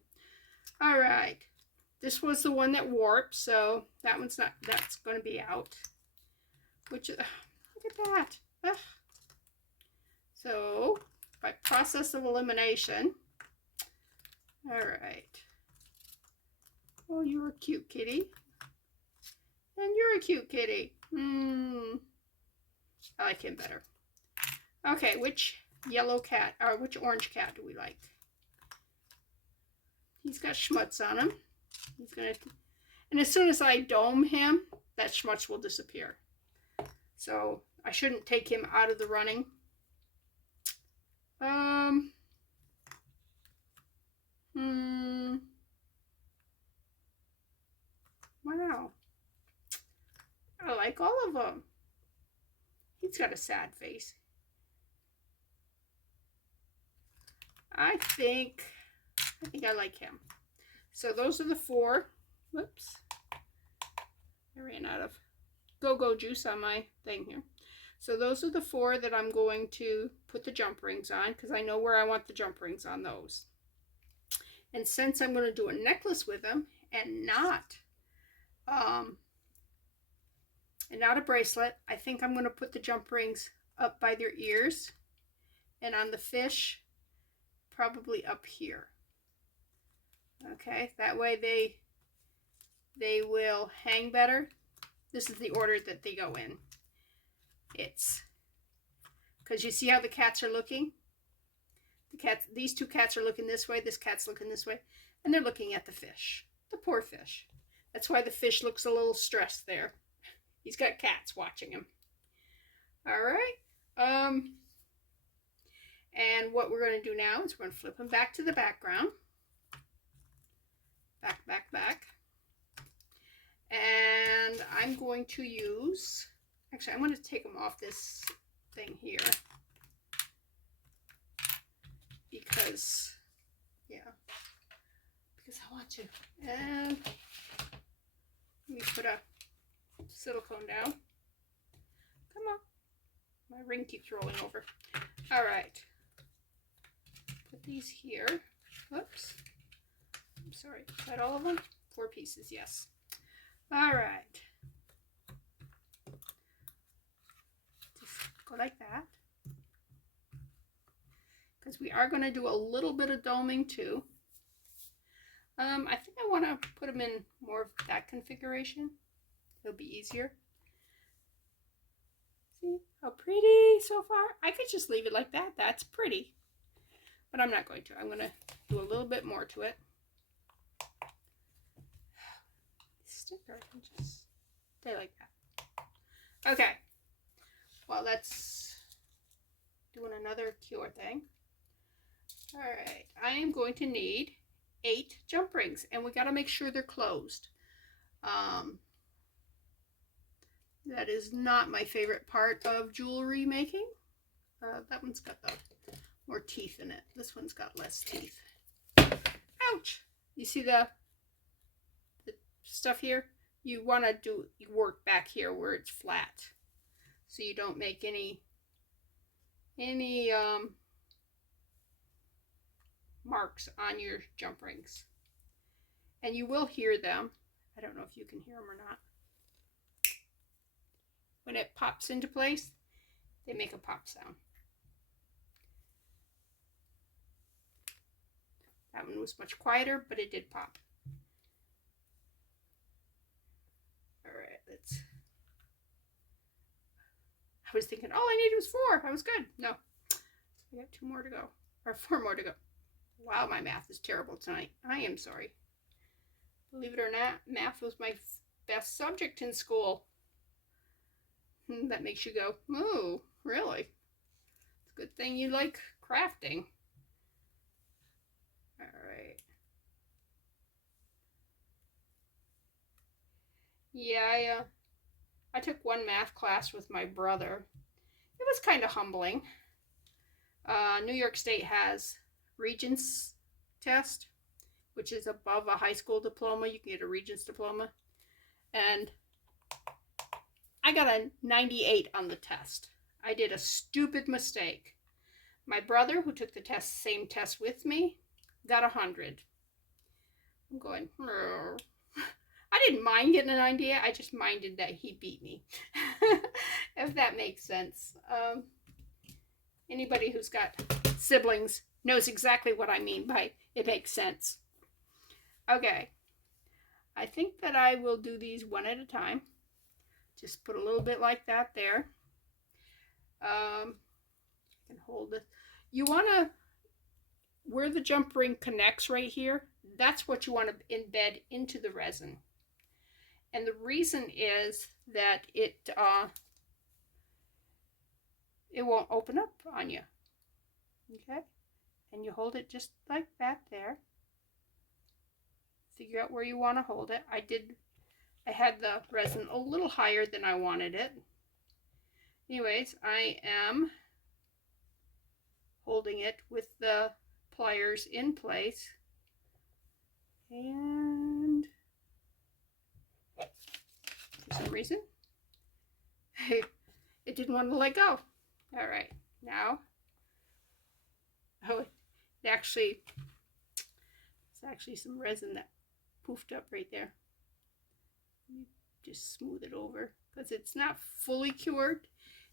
All right. This was the one that warped, so that one's not, that's going to be out. Which, look at that. Ugh. So, by process of elimination. All right. Oh, you're a cute kitty. And you're a cute kitty. I like him better. Okay, which yellow cat, or which orange cat do we like? He's got schmutz on him. He's gonna, and as soon as I dome him, that schmutz will disappear. So I shouldn't take him out of the running. Wow. I like all of them. He's got a sad face. I think I like him. So those are the 4. Whoops. I ran out of go-go juice on my thing here. So those are the 4 that I'm going to put the jump rings on, because I know where I want the jump rings on those. And since I'm going to do a necklace with them and not a bracelet, I think I'm going to put the jump rings up by their ears, and on the fish probably up here. Okay, that way they will hang better. This is the order that they go in. It's because you see how the cats are looking? These two cats are looking this way, this cat's looking this way, and they're looking at the fish. The poor fish. That's why the fish looks a little stressed there. He's got cats watching him. All right. And what we're going to do now is we're going to flip him back to the background. Back, back, back. And I'm going to use, actually I'm going to take him off this thing here. Because I want to. And let me put a silicone down. Come on. My ring keeps rolling over. All right. Put these here. Whoops. I'm sorry. Is that all of them? 4 pieces, yes. All right. Just go like that. Because we are going to do a little bit of doming too. I think I want to put them in more of that configuration. It'll be easier. See how pretty so far? I could just leave it like that. That's pretty. But I'm not going to. I'm going to do a little bit more to it. Sticker can just stay like that. Okay. Well, that's doing another cure thing. All right. I am going to need 8 jump rings, and we got to make sure they're closed. That is not my favorite part of jewelry making. That one's got the more teeth in it. This one's got less teeth. Ouch! You see the stuff here? You want to do work back here where it's flat, so you don't make any marks on your jump rings. And you will hear them. I don't know if you can hear them or not. When it pops into place, they make a pop sound. That one was much quieter, but it did pop. All right, let's. I was thinking all I needed was 4. I was good. No, I got 2 more to go, or 4 more to go. Wow, my math is terrible tonight. I am sorry. Believe it or not, math was my best subject in school. That makes you go, oh, really? It's a good thing you like crafting. All right. Yeah, I took one math class with my brother. It was kind of humbling. New York State has Regents test, which is above a high school diploma. You can get a Regents diploma. And I got a 98 on the test. I did a stupid mistake. My brother, who took the same test with me, got 100. I'm going, oh. I didn't mind getting a 98. I just minded that he beat me. If that makes sense. Anybody who's got siblings knows exactly what I mean by it makes sense. Okay. I think that I will do these one at a time. Just put a little bit like that there. I can hold it. You want to, where the jump ring connects right here, that's what you want to embed into the resin. And the reason is that it won't open up on you. Okay? And you hold it just like that there. Figure out where you want to hold it. I had the resin a little higher than I wanted it. Anyways, I am holding it with the pliers in place. And for some reason, it didn't want to let go. All right, now, it's actually some resin that poofed up right there. Just smooth it over because it's not fully cured.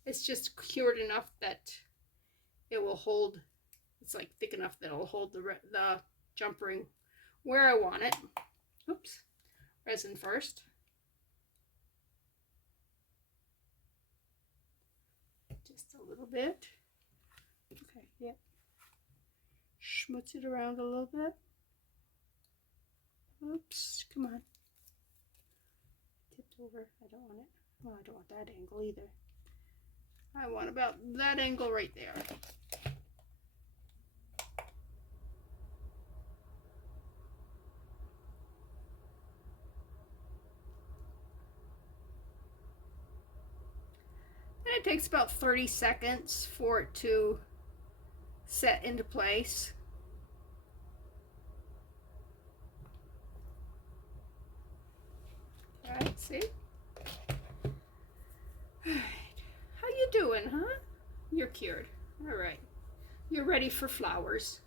It's just cured enough that it will hold. It's like thick enough that it'll hold the jump ring where I want it. Oops. Resin first. Just a little bit. Okay, yep. schmutz it around a little bit. Oops, come on. Tipped over. I don't want it. Well, I don't want that angle either. I want about that angle right there. And it takes about 30 seconds for it to set into place. Alright, see? Alright. How you doing, huh? You're cured. Alright. You're ready for flowers.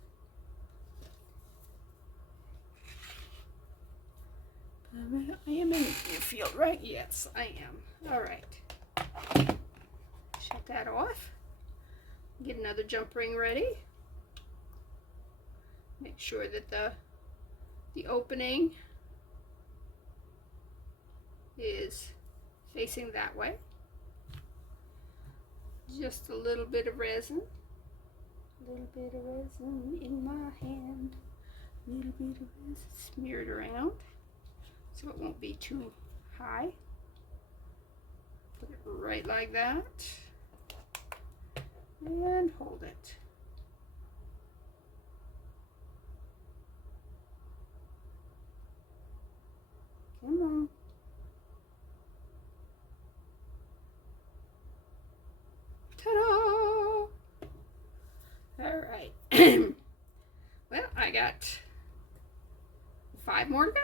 I am in your field, right? Yes, I am. Alright. Shut that off. Get another jump ring ready. Make sure that the opening is facing that way. Just a little bit of resin. A little bit of resin in my hand. A little bit of resin smeared around so it won't be too high. Put it right like that. And hold it. Come on. Ta-da! All right. Well, I got 5 more to go.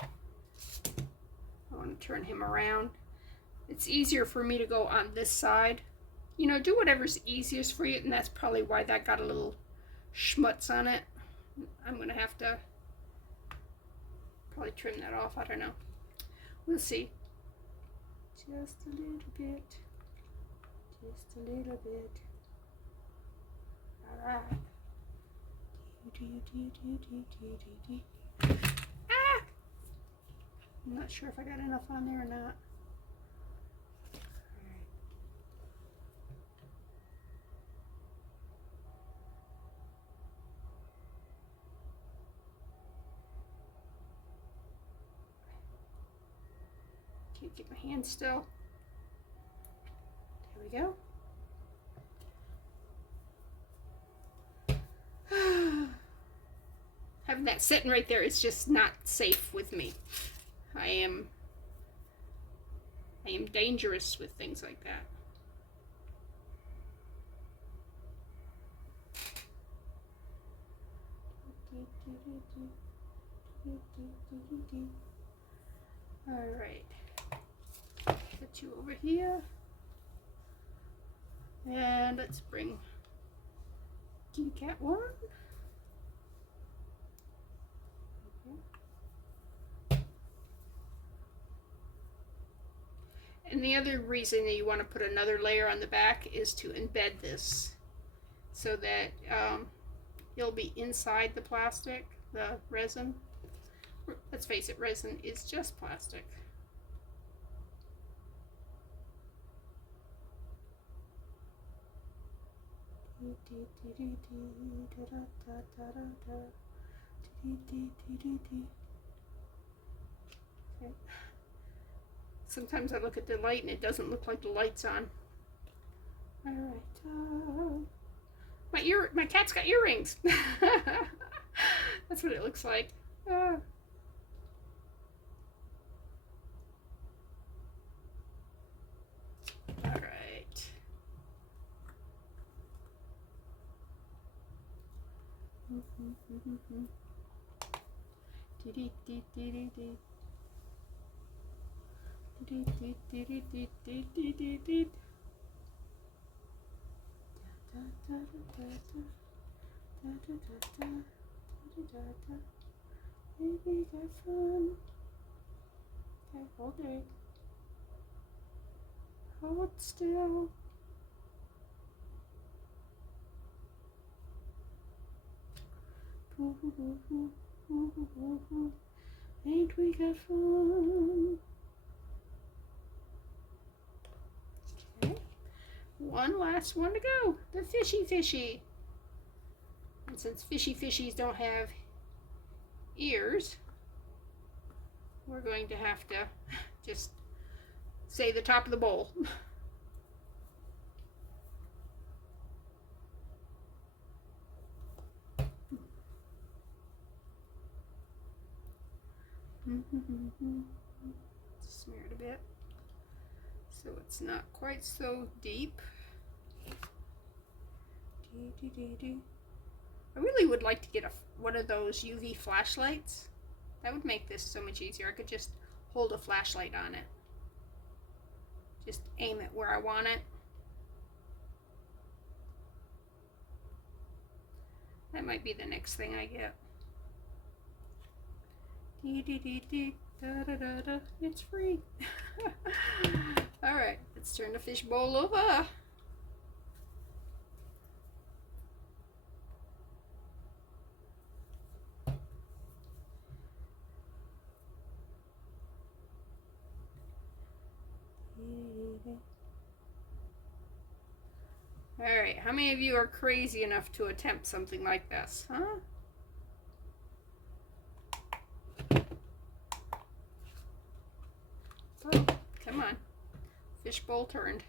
I want to turn him around. It's easier for me to go on this side. You know, do whatever's easiest for you, and that's probably why that got a little schmutz on it. I'm going to have to probably trim that off. I don't know. We'll see. Just a little bit. Just a little bit. Alright. Ah! I'm not sure if I got enough on there or not. Can't get my hand still. There we go. Having that sitting right there is just not safe with me. I am dangerous with things like that. All right. Put you over here. And let's bring Kitty Cat 1. And the other reason that you want to put another layer on the back is to embed this so that it'll be inside the plastic, the resin. Let's face it, resin is just plastic. Okay. Sometimes I look at the light and it doesn't look like the light's on. All right. My cat's got earrings. That's what it looks like. All right. Maybe got fun. Okay, hold it. Hold still. Ain't we got fun? Okay. One last one to go. The fishy fishy. And since fishies don't have ears, we're going to have to just say the top of the bowl. Smear it a bit so it's not quite so deep. I really would like to get one of those UV flashlights. That would make this so much easier. I could just hold a flashlight on it. Just aim it where I want it. That might be the next thing I get. It's free. Alright, let's turn the fish bowl over. Alright, how many of you are crazy enough to attempt something like this, huh? Oh, come on. Fishbowl turned.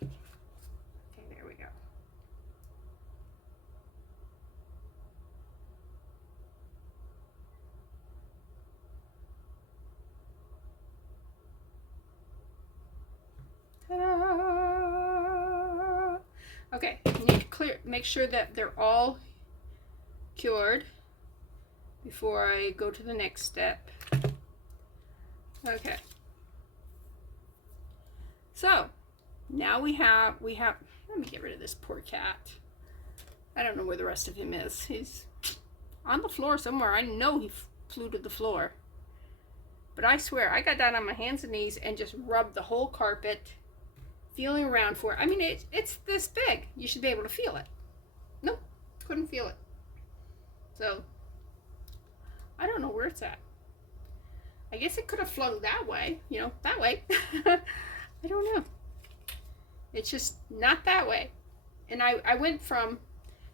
Okay, there we go. Ta-da! Okay, you need to make sure that they're all cured before I go to the next step. Okay. So, now we have, let me get rid of this poor cat. I don't know where the rest of him is. He's on the floor somewhere. I know he flew to the floor. But I swear, I got down on my hands and knees and just rubbed the whole carpet, feeling around for it. I mean, it's this big. You should be able to feel it. Nope, couldn't feel it. So, I don't know where it's at. I guess it could have flown that way, you know, that way. I don't know. It's just not that way. And I went from,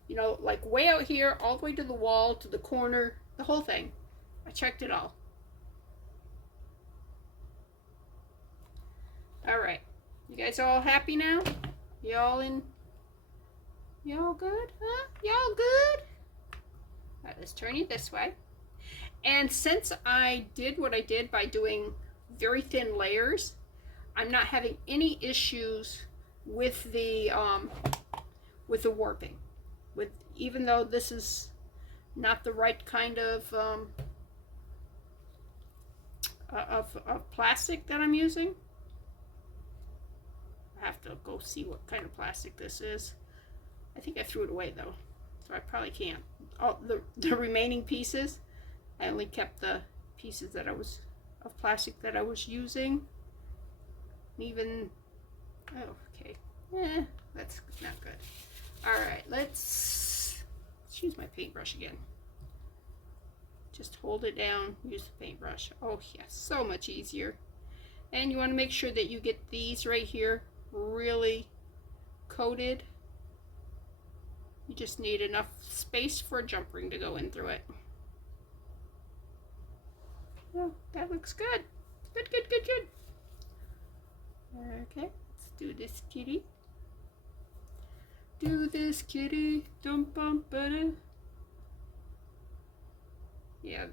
you know, like way out here all the way to the wall, to the corner, the whole thing. I checked it all. All right. You guys all happy now? Y'all good? Huh? Y'all good? All right, let's turn you this way. And since I did what I did by doing very thin layers, I'm not having any issues with the warping. Even though this is not the right kind of plastic that I'm using. I have to go see what kind of plastic this is. I think I threw it away though, so I probably can't. Oh, the remaining pieces, I only kept the pieces that of plastic that I was using. Even, oh, okay, that's not good. All right, let's use my paintbrush again. Just hold it down, use the paintbrush. Oh yeah, so much easier. And you want to make sure that you get these right here really coated. You just need enough space for a jump ring to go in through it. Oh, that looks good. Good, good, good, good. Okay, let's do this kitty. Do this kitty. Dum bum ba. Yeah.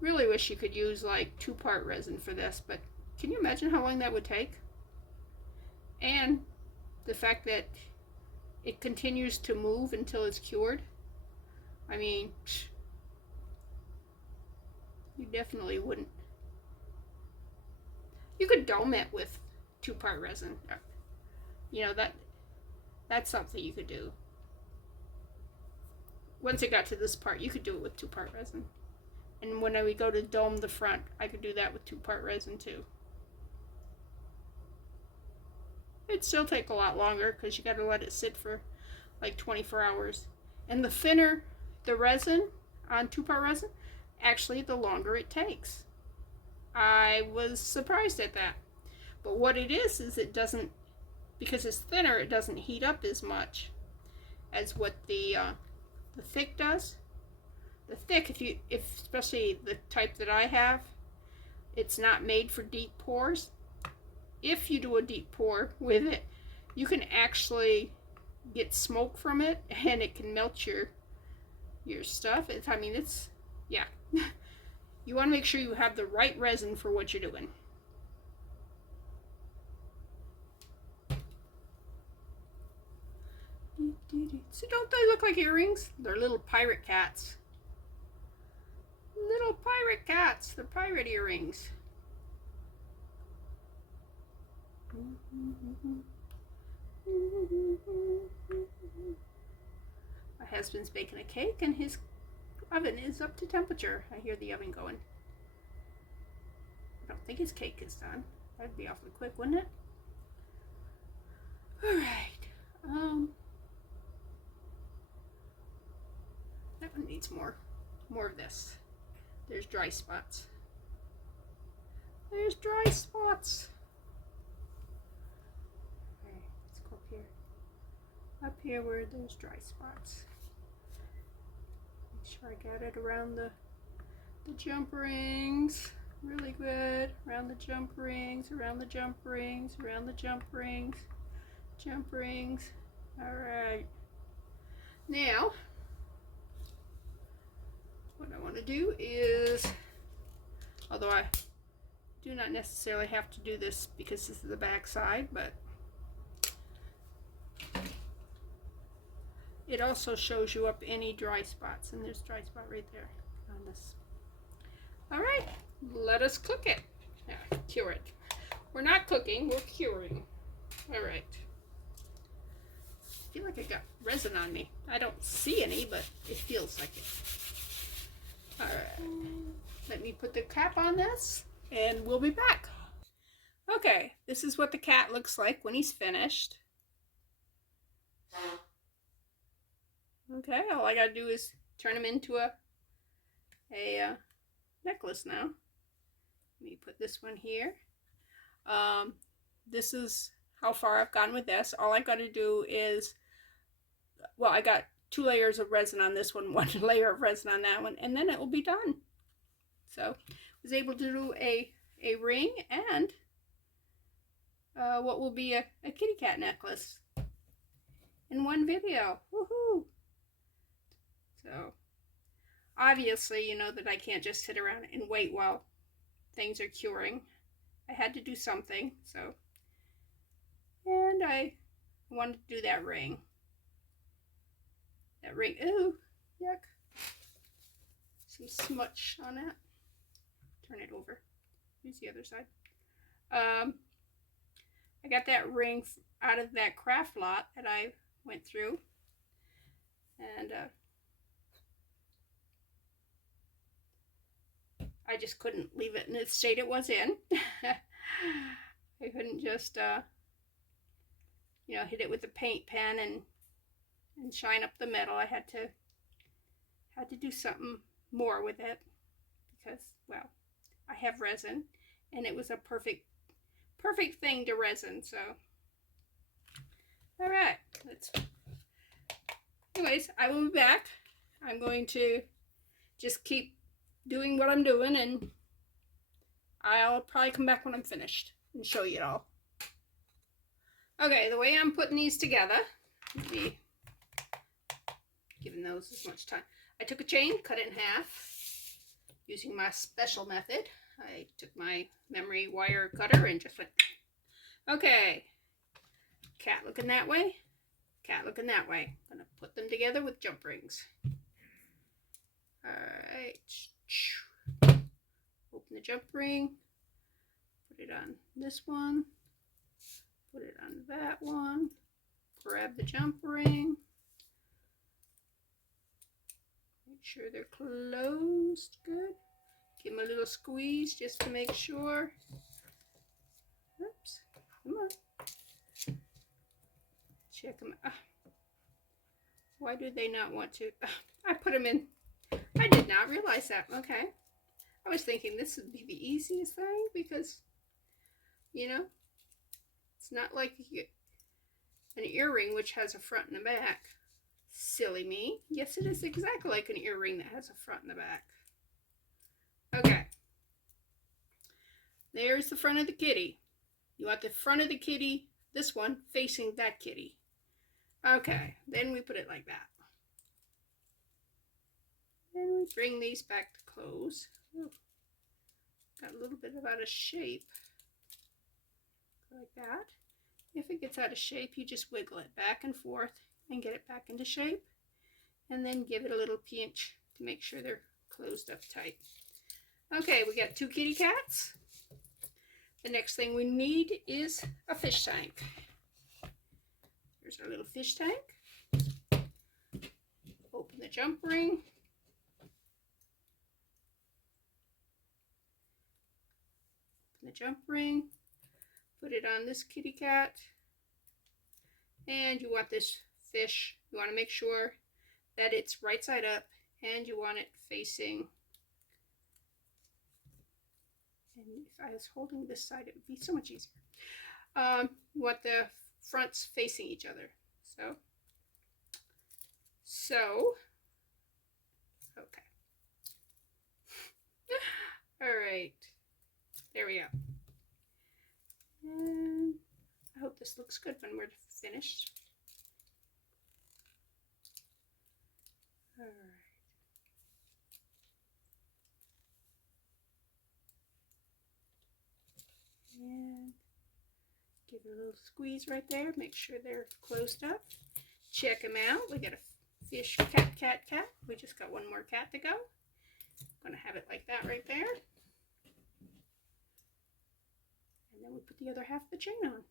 Really wish you could use like 2-part resin for this, but can you imagine how long that would take? And the fact that it continues to move until it's cured. I mean, you definitely wouldn't. You could dome it with 2-part resin. You know, that's something you could do. Once it got to this part, you could do it with 2-part resin. And when we go to dome the front, I could do that with 2-part resin too. It'd still take a lot longer because you got to let it sit for like 24 hours. And the thinner the resin on 2-part resin, actually the longer it takes. I was surprised at that. But what it is it doesn't, because it's thinner, it doesn't heat up as much as what the thick does. The thick, if especially the type that I have, it's not made for deep pours. If you do a deep pour with it, you can actually get smoke from it, and it can melt your stuff. It's yeah. You want to make sure you have the right resin for what you're doing. So don't they look like earrings? They're little pirate cats. Little pirate cats. They're pirate earrings. My husband's baking a cake and his oven is up to temperature. I hear the oven going. I don't think his cake is done. That'd be awfully quick, wouldn't it? Alright. That one needs more of this. There's dry spots. There's dry spots. Okay, let's go up here. Up here where there's dry spots. Make sure I got it around the jump rings. Really good. Around the jump rings, around the jump rings, around the jump rings. Jump rings. Alright. Now, what I want to do is, although I do not necessarily have to do this because this is the back side, but it also shows you up any dry spots, and there's a dry spot right there on this. Alright, let us cook it. Yeah, cure it. We're not cooking, we're curing. Alright. I feel like I got resin on me. I don't see any, but it feels like it. Alright, let me put the cap on this and we'll be back. Okay, this is what the cat looks like when he's finished. Okay, all I gotta do is turn him into a necklace now. Let me put this one here. This is how far I've gone with this. All I gotta do is, well, I got 2 layers of resin on this one, 1 layer of resin on that one, and then it will be done. So I was able to do a ring and what will be a kitty cat necklace in one video. Woohoo! So obviously you know that I can't just sit around and wait while things are curing. I had to do something, so, and I wanted to do that ring. That ring, ooh, yuck. Some smudge on it. Turn it over. Here's the other side. I got that ring out of that craft lot that I went through. And I just couldn't leave it in the state it was in. I couldn't just, you know, hit it with the paint pen and shine up the metal. I had to do something more with it because, well, I have resin and it was a perfect thing to resin. So all right, anyways, I will be back. I'm going to just keep doing what I'm doing, and I'll probably come back when I'm finished and show you it all. Okay, the way I'm putting these together, let me giving those as much time. I took a chain, cut it in half using my special method. I took my memory wire cutter and just went, okay, cat looking that way, cat looking that way. I'm gonna put them together with jump rings. Alright, open the jump ring, put it on this one, put it on that one, grab the jump ring, make sure they're closed good, give them a little squeeze just to make sure. Oops, come on, check them out. Why do they not want to? I put them in. I did not realize that. Okay, I was thinking this would be the easiest thing because, you know, it's not like an earring which has a front and a back. Silly me. Yes, it is exactly like an earring that has a front and a back. Okay. There's the front of the kitty. You want the front of the kitty, this one, facing that kitty. Okay, then we put it like that. Then we bring these back to close. Ooh, got a little bit out of shape. Like that. If it gets out of shape, you just wiggle it back and forth and get it back into shape. And then give it a little pinch to make sure they're closed up tight. Okay, we got 2 kitty cats. The next thing we need is a fish tank. Here's our little fish tank. Open the jump ring. Open the jump ring. Put it on this kitty cat. And you want this fish, you want to make sure that it's right side up, and you want it facing. And if I was holding this side, it would be so much easier. You want the fronts facing each other. Okay. All right. There we go. And I hope this looks good when we're finished. All right. And give it a little squeeze right there. Make sure they're closed up. Check them out. We got a fish, cat. We just got one more cat to go. I'm going to have it like that right there. And then we put the other half of the chain on.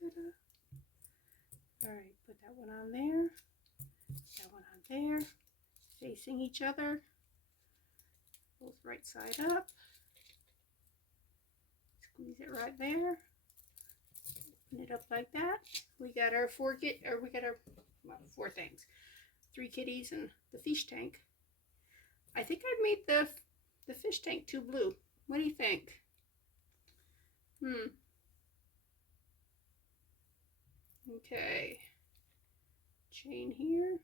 Ta-da. All right, put that one on there. That one on there. Facing each other. Both right side up. Squeeze it right there. Open it up like that. We got our 4 things. 3 kitties and the fish tank. I think I made the fish tank too blue. What do you think? Okay. Chain here.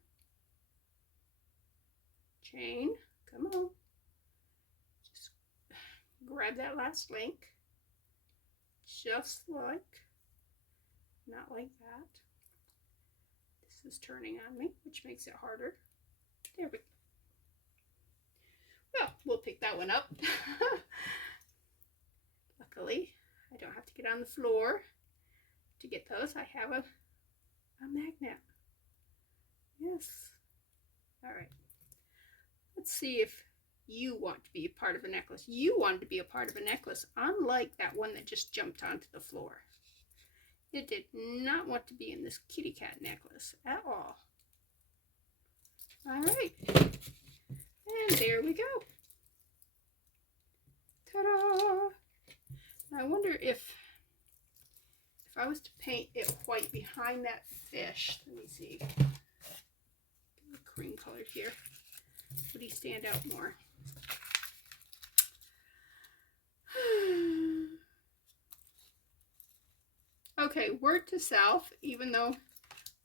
Chain. Come on. Just grab that last link. Just like. Not like that. This is turning on me, which makes it harder. There we go. Well, we'll pick that one up. Luckily, I don't have to get on the floor to get those. I have a magnet. Yes. All right. Let's see if you want to be a part of a necklace. You wanted to be a part of a necklace, unlike that one that just jumped onto the floor. It did not want to be in this kitty cat necklace at all. All right. And there we go. Ta-da! I wonder if I was to paint it white behind that fish. Let me see. A cream color here. Would he stand out more? Okay, word to self, even though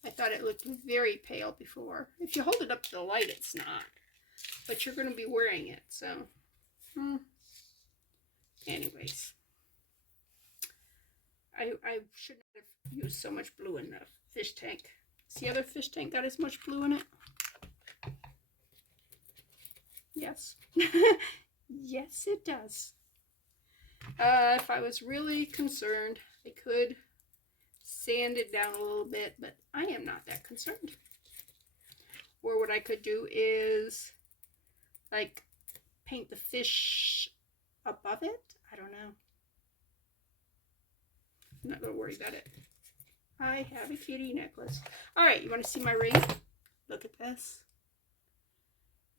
I thought it looked very pale before. If you hold it up to the light, it's not. But you're going to be wearing it, so. Anyways. I shouldn't have used so much blue in the fish tank. See, the other fish tank got as much blue in it? Yes. Yes, it does. If I was really concerned, I could sand it down a little bit, but I am not that concerned. Or what I could do is like paint the fish above it. I don't know. I'm not going to worry about it. I have a kitty necklace. All right, you want to see my ring? Look at this.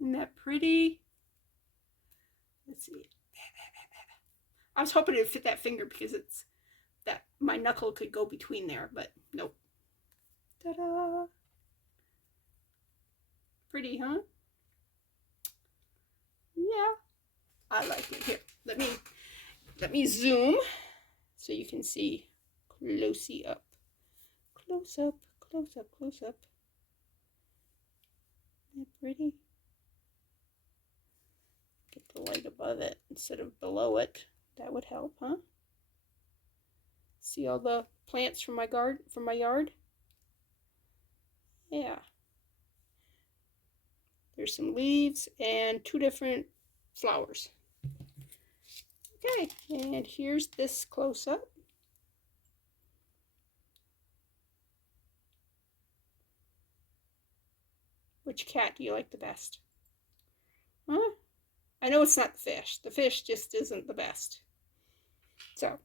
Isn't that pretty? Let's see. I was hoping it would fit that finger because it's that my knuckle could go between there, but nope. Ta-da! Pretty, huh? Yeah, I like it. Here, let me zoom so you can see closey up. Close up, close up, close up. Isn't that pretty? Get the light above it instead of below it. That would help, huh? See all the plants from my yard? Yeah. There's some leaves and 2 different flowers. Okay, and here's this close up. Which cat do you like the best? Huh? I know it's not the fish. The fish just isn't the best. So,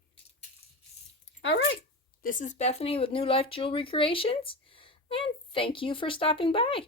all right. This is Bethany with New Life Jewelry Creations, and thank you for stopping by.